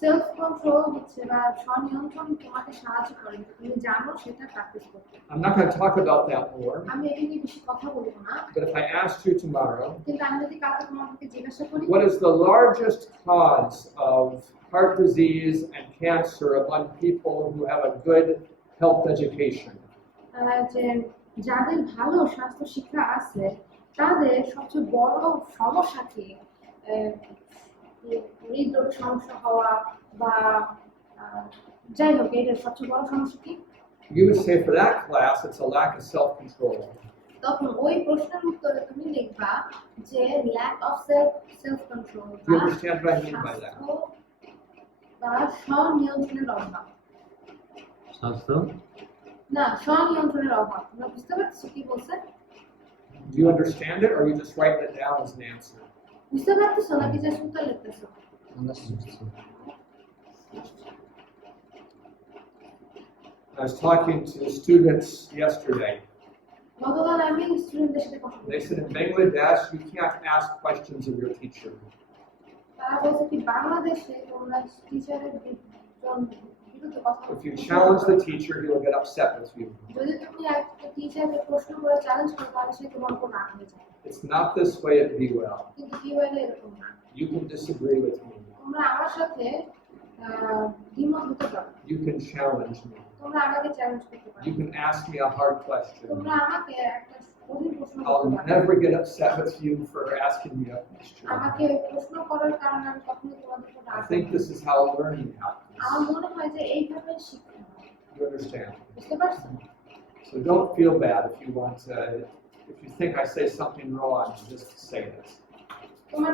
Self control হচ্ছে বা স্বনিয়ন্ত্রণ তোমাকে সাহায্য করে তুমি জানো সেটা প্র্যাকটিস করতে। I'm not going to talk about that more, আমি এটা নিয়ে বেশি কথা বলবো না, but if I asked you tomorrow, কিন্তু আমি যদি কালকে তোমাদেরকে জিজ্ঞাসা করি what is the largest cause of heart disease and cancer among people who have a good health education? যে যাদের ভালো স্বাস্থ্য শিক্ষা আছে তাদের সবচেয়ে বড় সমস্যা কি, হৃদরোগের সমস্যা হওয়া বা যাই হোক এটার সবচেয়ে বড় সমস্যা কি? You would say for that class, it's a lack of self-control. তখন ওই প্রশ্নের উত্তরে তুমি লিখবা যে lack of self control Do you understand what I mean by that? বা স্বনিয়ন্ত্রণের অভাব। স্বাস্থ্য না, স্বনিয়ন্ত্রণের অভাব। তোমরা বুঝতে পারছো কি বলছে? Do you understand it, or are you just writing it down as an answer? বুঝতে পারতেছো নাকি যে উত্তর লিখতেছো? I was talking to the students yesterday. গতকাল আমি স্টুডেন্টদের সাথে কথা They বলছি। said in Bangladesh, you can't ask questions of your teacher. তারা বলছে কি বাংলাদেশে তোমরা টিচারের বিরুদ্ধে কথা If বলছো। you challenge the teacher, he will get upset with you. যদি তুমি একটা টিচারকে প্রশ্ন করে চ্যালেঞ্জ করো তাহলে সে তোমার উপর রাগ হয়ে যায়। It's not this way at Be Well. কিন্তু কি হলে এরকম না। You can disagree with me. তোমরা আমার সাথে দ্বিমত হতে পারো। You can challenge me. তোমরা আমাকে চ্যালেঞ্জ করতে পারো। You can ask me a hard question. তোমরা আমাকে একটা কঠিন প্রশ্ন I'll করতে পারো। never get upset with you for asking me a question. আমাকে প্রশ্ন করার কারণে আমি কখনো তোমাদের উপর রাগ I think this is how learning happens. আমার মনে হয় যে এইভাবে শিক্ষা হয়। You understand? বুঝতে পারছো? So don't feel bad if you want to, if you think I say something wrong, just say this. তোমার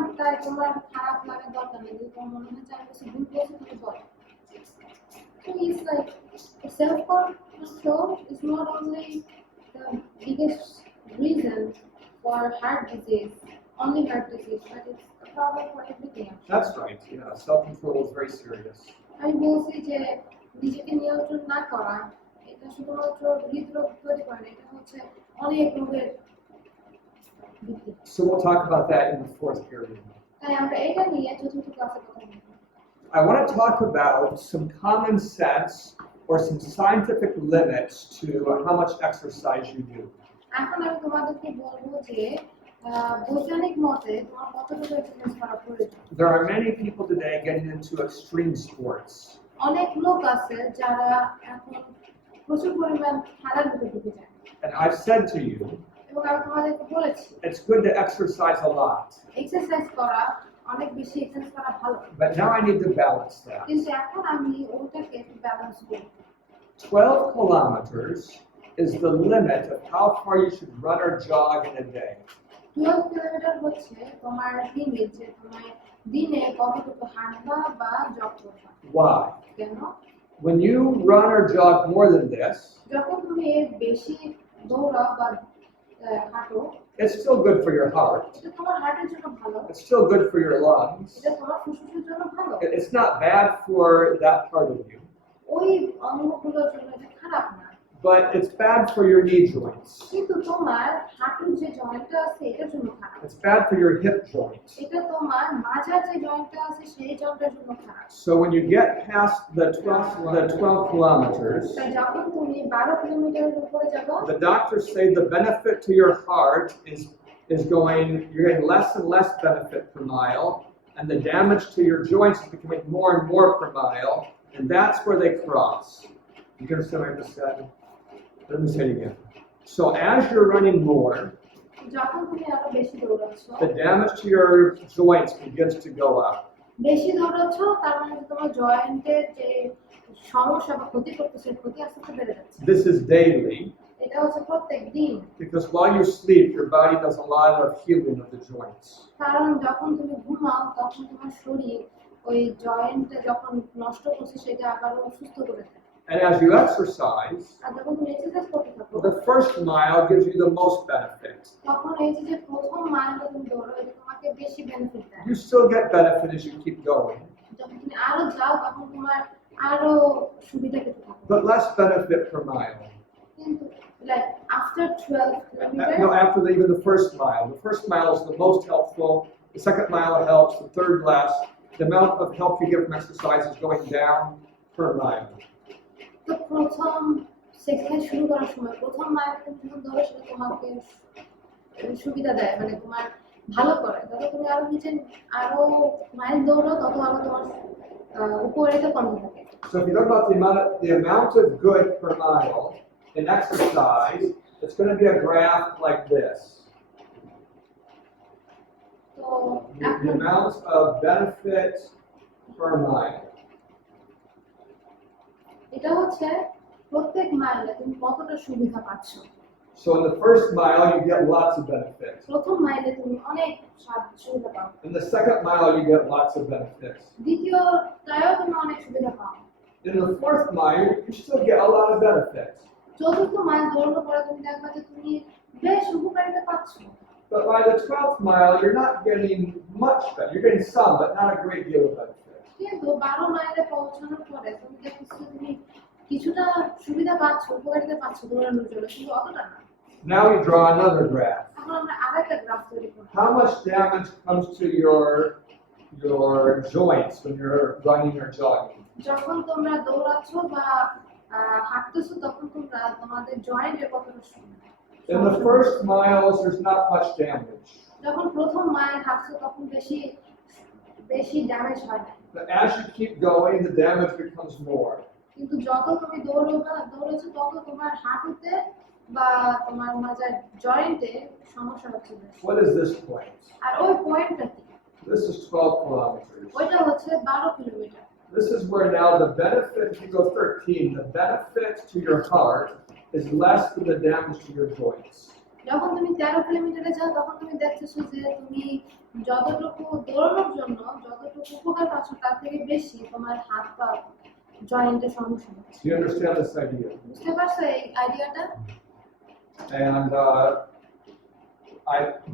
খারাপ লাগার দরকার নেই, যদি তোমার মনে হয় যে আমি কিছু ভুল করেছি তাহলে বলো। So it's like self-control is not only the biggest reason for heart disease, only heart disease, but it's a problem for everything else. That's right. Yeah, self-control is very serious. আমি বলছি যে নিজেকে নিয়ন্ত্রণ না করা এটা শুধুমাত্র হৃদরোগ তৈরি করে না, এটা হচ্ছে অনেক রোগের ভিত্তি। So we'll talk about that in the fourth period. তাই আমরা এটা নিয়ে চতুর্থ ক্লাসে কথা বলবো। I want to talk about some common sense or some scientific limits to how much exercise you do. এখন আমি তোমাদেরকে বলবো যে বৈজ্ঞানিক মতে তোমার কতটুকু এক্সারসাইজ করা প্রয়োজন। There are many people today getting into extreme sports. অনেক লোক আছে যারা এখন প্রচুর পরিমাণ খেলার ভিতরে ঢুকে যায়। And I've said to you, এবং আমি তোমাদেরকে বলেছি it's good to exercise a lot. Exercise করা অনেক বেশি এক্সারসাইজ করা ভালো, But now I need to balance that. কিন্তু এখন আমি ওটাকে একটু ব্যালেন্স করি। 12 kilometers is the limit of how far you should run or jog in a day. 12 কিলোমিটার হচ্ছে তোমার লিমিট, যে তোমার দিনে কতটুকু হাঁটবা বা জগ করবা। Why? কেন? When you run or jog more than this, যখন তুমি এর বেশি দৌড়াও বা হাঁটো, it's still good for your heart. এটা তোমার হার্টের জন্য ভালো, It's still good for your lungs. এটা তোমার ফুসফুসের জন্য ভালো, It's not bad for that part of you, ওই অঙ্গগুলোর জন্য এটা খারাপ না, but it's bad for your knee joints. কিন্তু তোমার হাঁটুর যে জয়েন্টটা আছে এটার জন্য খারাপ। It's bad for your hip joint. এটা তোমার মাঝার যে জয়েন্টটা আছে সেই জয়েন্টের জন্য খারাপ। So when you get past the 12 kilometers, তাই যখন তুমি 12 কিলোমিটারের উপরে যাবে, the doctors say the benefit to your heart is going, you're getting less and less benefit per mile, and the damage to your joints is becoming more and more per mile, and that's where they cross. You understand what I just said? Let me say it again. So as you're running more, যখন তুমি আরো বেশি দৌড়াচ্ছ, the damage to your joints begins to go up. বেশি দৌড়াচ্ছ তার মানে তোমার জয়েন্টের যে সমস্যা বা ক্ষতি করতেছে ক্ষতি আস্তে আস্তে বেড়ে যাচ্ছে। This is daily, এটা হচ্ছে প্রত্যেক দিন। because while you sleep, your body does a lot of healing of the joints. কারণ যখন তুমি ঘুমাও তখন তোমার শরীর ওই জয়েন্টে যখন নষ্ট করছে সেটা আবার সুস্থ করে দেয়। And as you exercise, আর যখন তুমি এক্সারসাইজ করতে থাকো, the first mile gives you the most benefit. তখন এই যে প্রথম মাইলটা তুমি দৌড়ো এটা তোমাকে বেশি বেনিফিট দেয়। You still get benefit as you keep going, যখন তুমি আরো যাও তখন তোমার আরো সুবিধা পেতে থাকো। but less benefit per mile. কিন্তু like after 12 kilometers, No, after even the first mile. The first mile is the most helpful. The second mile helps. The third less. The amount of help you get from exercise is going down per mile. তো প্রথম সেকশন শুরু করার সময় প্রথম মাইল তুমি যখন দৌড়ো সেটা তোমাকে সুবিধা দেয়, মানে তোমার ভালো করে। যত তুমি আরো নিচে আরো মাইল দৌড়ো তত আরো তোমার উপরেতে কমতে থাকে। So if you look about the amount of good per mile in exercise, it's going to be a graph like this. তো The amount of benefit per mile. এটা হচ্ছে প্রত্যেক মাইলে তুমি কতটা সুবিধা পাচ্ছ। So in the first mile, you get lots of benefits. প্রথম মাইলে তুমি অনেক সুবিধা পাও, In the second mile, you get lots of benefits. দ্বিতীয়টায়ও তুমি অনেক সুবিধা পাও, In the fourth mile, you still get a lot of benefits. চতুর্থ মাইল দৌড়ানোর পরে তুমি দেখবা যে তুমি বেশ উপকারিতা পাচ্ছ। But by the 12th mile, you're not getting much benefit. You're getting some, but not a great deal of benefit. কিন্তু 12 মাইলে পৌঁছানোর পরে তুমি দেখছো তুমি কিছুটা সুবিধা পাচ্ছ, উপকারিতা পাচ্ছ দৌড়ানোর জন্য, কিন্তু অতটা না। Now we draw another graph. এখন আমরা আরেকটা গ্রাফ তৈরি করব। How much damage comes to your joints when you're running or jogging? যখন তোমরা দৌড়াচ্ছ বা হাঁটতেছো তখন তোমরা তোমাদের জয়েন্টে কতটা সুবিধা। In the first miles, there's not much damage. যখন প্রথম মাইল হাঁটছো তখন বেশি ড্যামেজ হয় না, But as you keep going, the damage becomes more. কিন্তু যত তুমি দৌড়াচ্ছো তত তোমার হাঁটুতে বা তোমার মাঝে জয়েন্টে সমস্যা হচ্ছে বেশি। What is this point? আর ওই পয়েন্টটা কি? This is 12 kilometers. ওইটা হচ্ছে 12 kilometre. This is where now the benefit, if you go 13, the benefit to your heart is less than the damage to your joints. যখন তুমি 13 কিলোমিটারে যাও তখন তুমি দেখতেছো যে তুমি যতটুকু দৌড়ানোর জন্য যতটুকু উপকার পাচ্ছ তার থেকে বেশি তোমার হাত পা জয়েন্টের সমস্যা হচ্ছে। Do you understand this idea? বুঝতে পারছো এই আইডিয়াটা? And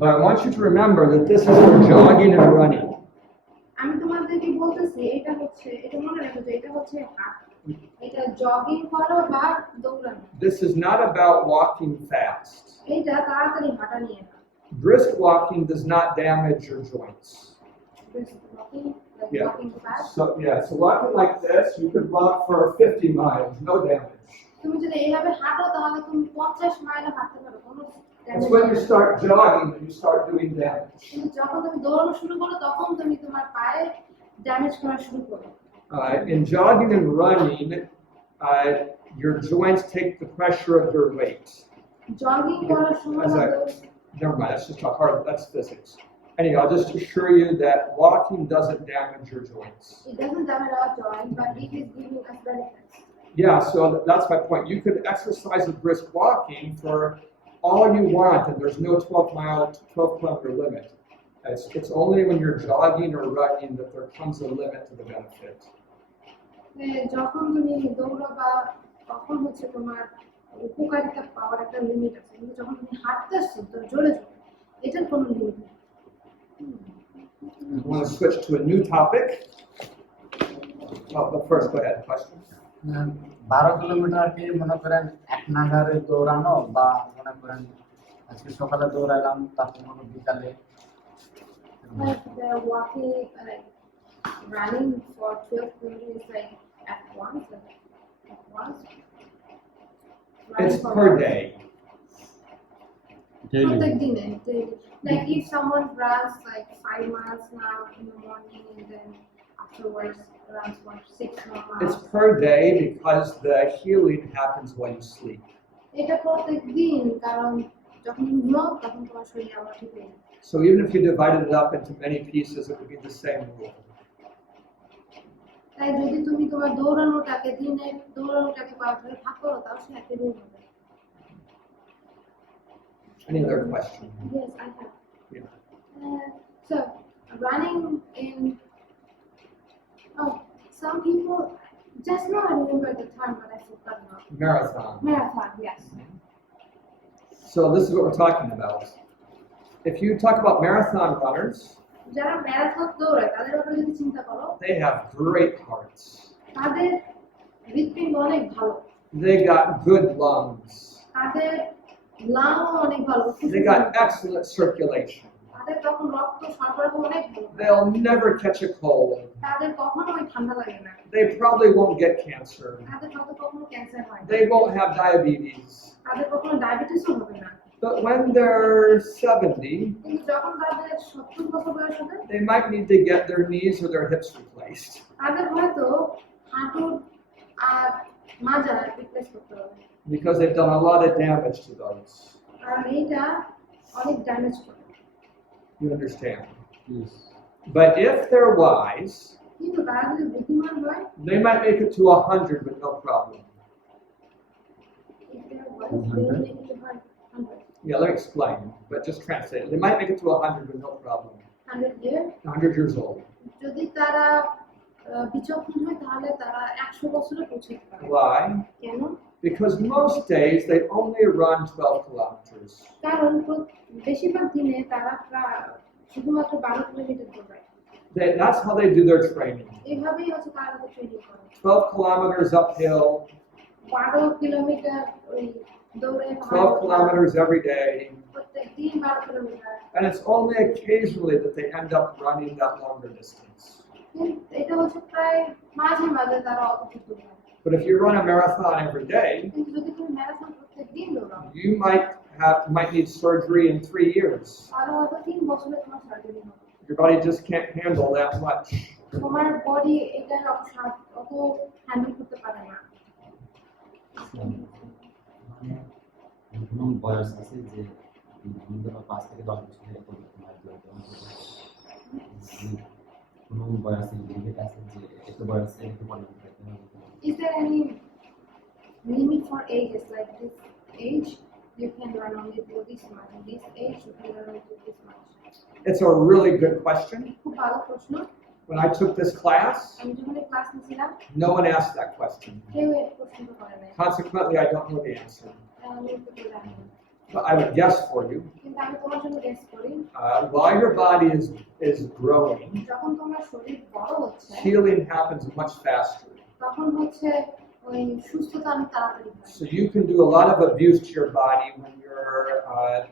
but I want you to remember that this is for jogging and running. আমি তোমাদেরকে বলতেছি এটা মনে রাখো যে এটা হচ্ছে হাঁট, এটা জগিং করো বা দৌড়ানো। This is not about walking fast. এটা তাড়াতাড়ি হাঁটা নিয়ে না। Brisk walking does not damage your joints. Walking, like Yeah. walking fast. So walking like this, you could walk for 50 miles, no damage. তুমি যদি এইভাবে হাঁটো তাহলে তুমি 50 মাইল হাঁটতে পারো, কোনো It's when you start jogging that you start doing damage. কিন্তু যখন তুমি দৌড়ানো শুরু করো তখন তুমি তোমার পায়ে ড্যামেজ করা শুরু করো। In jogging and running, your joints take the pressure of your weight. Jogging করার সময় Never mind, that's physics. Anyway, I'll just assure you that walking doesn't damage your joints. it doesn't damage our joint, but it is giving us benefits. Yeah, so that's my point. You could exercise with brisk walking for all you want, and there's no 12 kilometer limit. It's only when you're jogging or running that there comes a limit to the benefit. যখন তুমি দৌড়াবা তখন হচ্ছে তোমার উপকারিতা পাওয়ার একটা লিমিট আছে, কিন্তু যখন তুমি হাঁটতেছো তো জোরে এটার কোনো লিমিট নেই। I want to switch to a new topic. But first, go ahead, question. 12 কিলোমিটার কি মনে করেন এক নাগারে দৌড়ানো, বা মনে করেন আজকে সকালে দৌড়াইলাম তারপর মনে বিকালে Like they're walking, like running for 12 kilometers, like at once. It's Running for per once. day. daily. প্রত্যেক দিনে daily. Like if someone runs like 5 miles now in the morning and then afterwards runs for 6 more It's miles. per day because the healing happens while you sleep. এটা প্রত্যেক দিন, কারণ যখন তুমি ঘুমাও তখন তোমার শরীর আবার ঠিক হয়ে যায়। So even if you divided it up into many pieces, it would be the same rule. তাই যদি তুমি তোমার দৌড়ানোটাকে কয়েকভাবে ভাগ করো তাও সে একই রুল হবে। Any other question? Yes, I have. Yeah. So running in some people just now I remember the term but I forgot now. Marathon. Marathon, yes. So this is what we're talking about. If you talk about marathon runners, যারা ম্যারাথন দৌড়ায় তাদের ব্যাপারে যদি চিন্তা করো, they have great hearts. তাদের হৃদপিণ্ড অনেক ভালো, They got good lungs. তাদের লাং অনেক ভালো, They got excellent circulation. তাদের তখন রক্ত সরবরাহ অনেক ভালো, They'll never catch a cold. তাদের কখনোই ঠান্ডা লাগে না, They probably won't get cancer. তাদের হয়তো কখনো ক্যান্সার হয় না, They won't have diabetes. তাদের কখনো ডায়াবেটিসও হবে না। But when they're 70, কিন্তু যখন তাদের 70 বছর বয়স হবে they might need to get their knees or their hips replaced তাদের হয়তো হাঁটুর আর মাজা রিপ্লেস করতে হবে, because they've done a lot of damage to those. কারণ এইটা অনেক ড্যামেজ করে। You understand? Yes. But if they're wise, কিন্তু তারা যদি বুদ্ধিমান হয়, they might make it to 100 with no problem. if they are wise, they will make it to 100. Yeah, let me explain, but just translate it. They might make it to 100 with no problem. 100 year 100 years old. যদি তারা বিচক্ষণ হয় তাহলে তারা 100 বছরে পৌঁছে যেতে পারে। Why? কেন? Because most days they only run 12 kilometers. কারণ বেশিরভাগ দিনে তারা শুধুমাত্র 12 কিলোমিটার দৌড়ায়। That's how they do their training. এইভাবেই হচ্ছে তারা তাদের ট্রেনিং করে। 12 kilometers uphill, 12 কিলোমিটার ওই দৌড়ে 12 kilometers every day. প্রত্যেক দিন 12 kilometre. And it's only occasionally that they end up running that longer distance. এটা হচ্ছে প্রায় মাঝে মাঝে তারা অতটুকু দৌড়ায়। But if you run a marathon every day, কিন্তু যদি তুমি ম্যারাথন প্রত্যেক দিন দৌড়াও you might need surgery in 3 years. তাহলে হয়তো 3 বছরে তোমার সার্জারি হবে। Your body just can't handle that much. তোমার বডি এটা অত হ্যান্ডেল করতে পারে না। মানে কোনো বয়স আছে যে ধরো 5 থেকে 10 বছরের এত কোনো বয়স লিমিট আছে যে এত বয়সে এত পরিমাণ করতে হবে। Is there any limit for ages, like this age you can run only till this much, and this age you can run only till this much? It's a really good question. খুব ভালো প্রশ্ন। When I took this class, আমি যখন এই ক্লাস নিয়েছিলাম no one asked that question. কেউ এই প্রশ্নটা করে নাই, Consequently, I don't know the answer. আমি উত্তরটা জানি না। But I would guess for you. কিন্তু আমি তোমার জন্য গেস করি, While your body is growing, যখন তোমার শরীর বড় হচ্ছে healing happens much faster. তখন হচ্ছে ওই সুস্থতা অনেক তাড়াতাড়ি হয়। So you can do a lot of abuse to your body when you're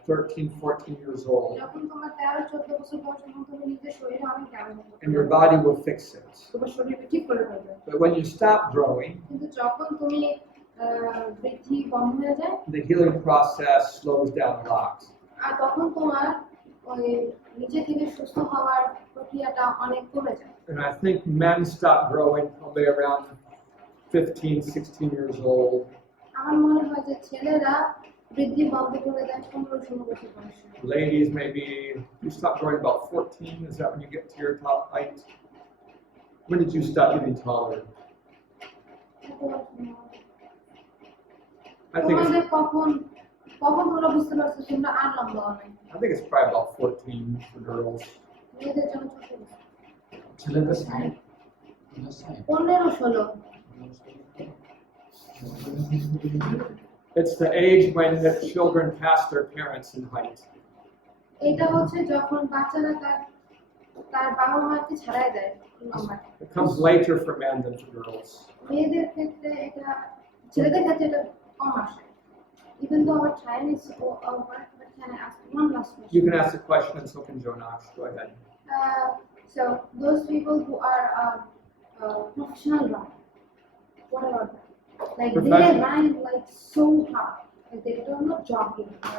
13, 14 years old, যখন তোমার 13-14 বছর বয়স তখন তুমি নিজের শরীরে অনেক ড্যামেজ হবে, and your body will fix it. তোমার শরীরকে ঠিক করে ফেলবে। But when you stop growing, কিন্তু যখন তুমি বৃদ্ধি বন্ধ হয়ে যায় the healing process slows down a lot. আর তখন তোমার ওই নিজে থেকে সুস্থ হওয়ার প্রক্রিয়াটা অনেক কমে যায়। And I think men stop growing probably around 15, 16 years old. আমার মনে হয় যে ছেলেরা বৃদ্ধি বন্ধ করে দেয় 15-16 বছর বয়সে। Ladies, maybe you stop growing about 14. Is that when you get to your top height? When did you stop getting taller? I think তোমাদের it's, কখন তোমরা বুঝতে পারছো তোমরা আর লম্বা হবে? I think it's probably about 14 for girls. মেয়েদের জন্য ছোট ছেলেদের সাইড 15-16। It's the age when the children pass their parents in height. এটা হচ্ছে যখন বাচ্চারা তার বাবা মাকে ছাড়াই দেয় লম্বায়। It comes later for men than for girls. মেয়েদের ক্ষেত্রে এটা, ছেলেদের ক্ষেত্রে এটা কম আসে। Even though our time is over, but can I ask one last question? You can ask a question and so can Jonash. Go ahead. So those people who are professional runner, what about that? Like they Professional. run like so hard. Like they don't know jogging or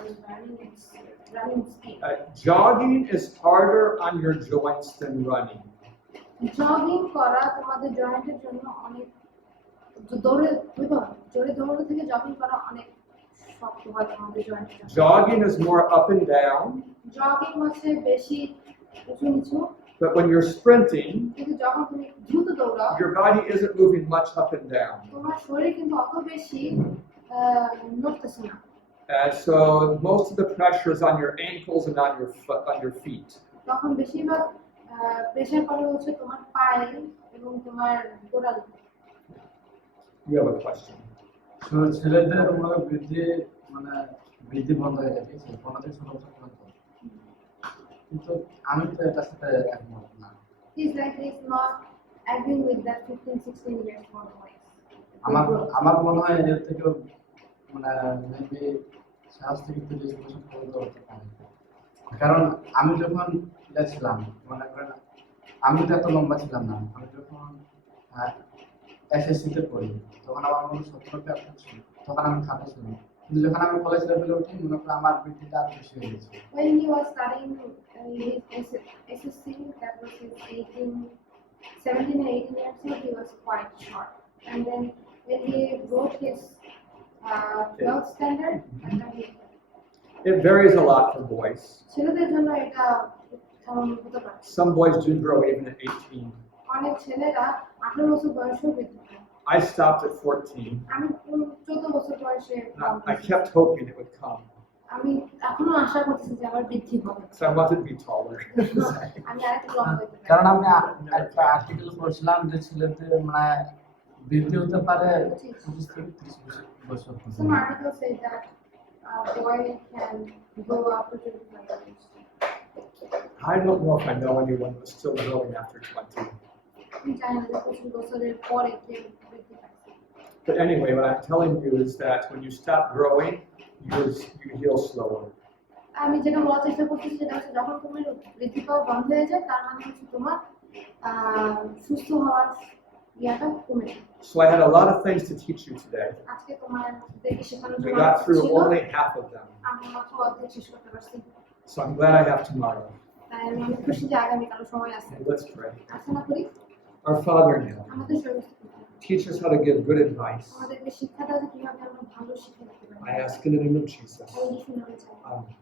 running speed. Jogging is harder on your joints than running. Jogging করা তোমাদের জয়েন্টের জন্য অনেক জোরে দৌড়ে থেকে জগিং করা অনেক শক্ত হয় তোমাদের জয়েন্টের জন্য। Jogging is more up and down, jogging হচ্ছে বেশি উঁচু নিচু, but when you're sprinting, কিন্তু যখন তুমি দ্রুত দৌড়াও your body isn't moving much up and down. তোমার শরীর কিন্তু অত বেশি নড়তেছে না। So most of the pressure is on your ankles and on your foot, on your feet. তখন বেশিরভাগ প্রেসার পড়ে হচ্ছে তোমার পায়ে এবং তোমার গোড়ালি। You have a question. তো ছেলেদের বৃদ্ধি বন্ধ হয়ে যাবে 15 থেকে 16 বছর পর্যন্ত, কিন্তু আমি তো এটার সাথে একমত না। He's like he's not agreeing with that 15-16 years for boys. আমার মনে হয় এর থেকে মেবি 7 থেকে 30 বছর পর্যন্ত হতে পারে। কারণ আমি যখন ছিলাম মনে করেন আমি তো এত লম্বা ছিলাম না, আমি যখন এসএসসি তে পড়ি তখন আমার মনে 17 ছিল, তখন আমি খাটো ছিলাম, কিন্তু যখন আমি কলেজ লেভেলে উঠি মনে করেন আমার বৃদ্ধিটা আরো বেশি হয়ে গেছে। When he was studying his SSC, that was his 17 or 18 years old, he was quite short. And then when he wrote his 12th standard, and then It varies a lot for boys. ছেলেদের জন্য এটা হতে পারে। Some boys do grow even at 18. অনেক ছেলেরা 18 বছর বয়সেও বৃদ্ধি পায়। I stopped at 14. আমি 14 বছর বয়সে I kept hoping it would come. আমি এখনো আশা করতেছি যে আমার বৃদ্ধি হবে। So I wanted to be taller. আমি আরেকটু লম্বা হতে চাই। কারণ আমি একটা আর্টিকেল পড়ছিলাম যে ছেলেদের বৃদ্ধি হতে পারে 25 থেকে 30 বছর পর্যন্ত। Some articles say that a boy can grow up to 25 years. I don't know if I know anyone who's still growing after 20. আমি জানি না যে 25 বছরের পরে কেউ বৃদ্ধি পাচ্ছে। But anyway, what I'm telling you is that when you stop growing, you heal slower. আমি যেটা বলার চেষ্টা করতেছি সেটা হচ্ছে যখন তুমি বৃদ্ধি পাওয়া বন্ধ হয়ে যায় তার মানে হচ্ছে তোমার সুস্থ হওয়ার ইয়াটা কমে যায়। So I had a lot of things to teach you today. আজকে তোমাদেরকে শেখানোর We জন্য got through ছিল, only half of them. আমি মাত্র অর্ধেক শেষ করতে পারছি। So I'm glad I have tomorrow. তাই আমি অনেক খুশি যে আগামীকাল সময় আছে। And let's pray. প্রার্থনা করি। Our Father in heaven, আমাদের শরীর teach us how to give good advice. আমাদেরকে শিক্ষা দাও যে কিভাবে আমরা ভালো শিক্ষা দিতে পারি। I ask in the name of Jesus. আমি শুনতে চাই। Amen.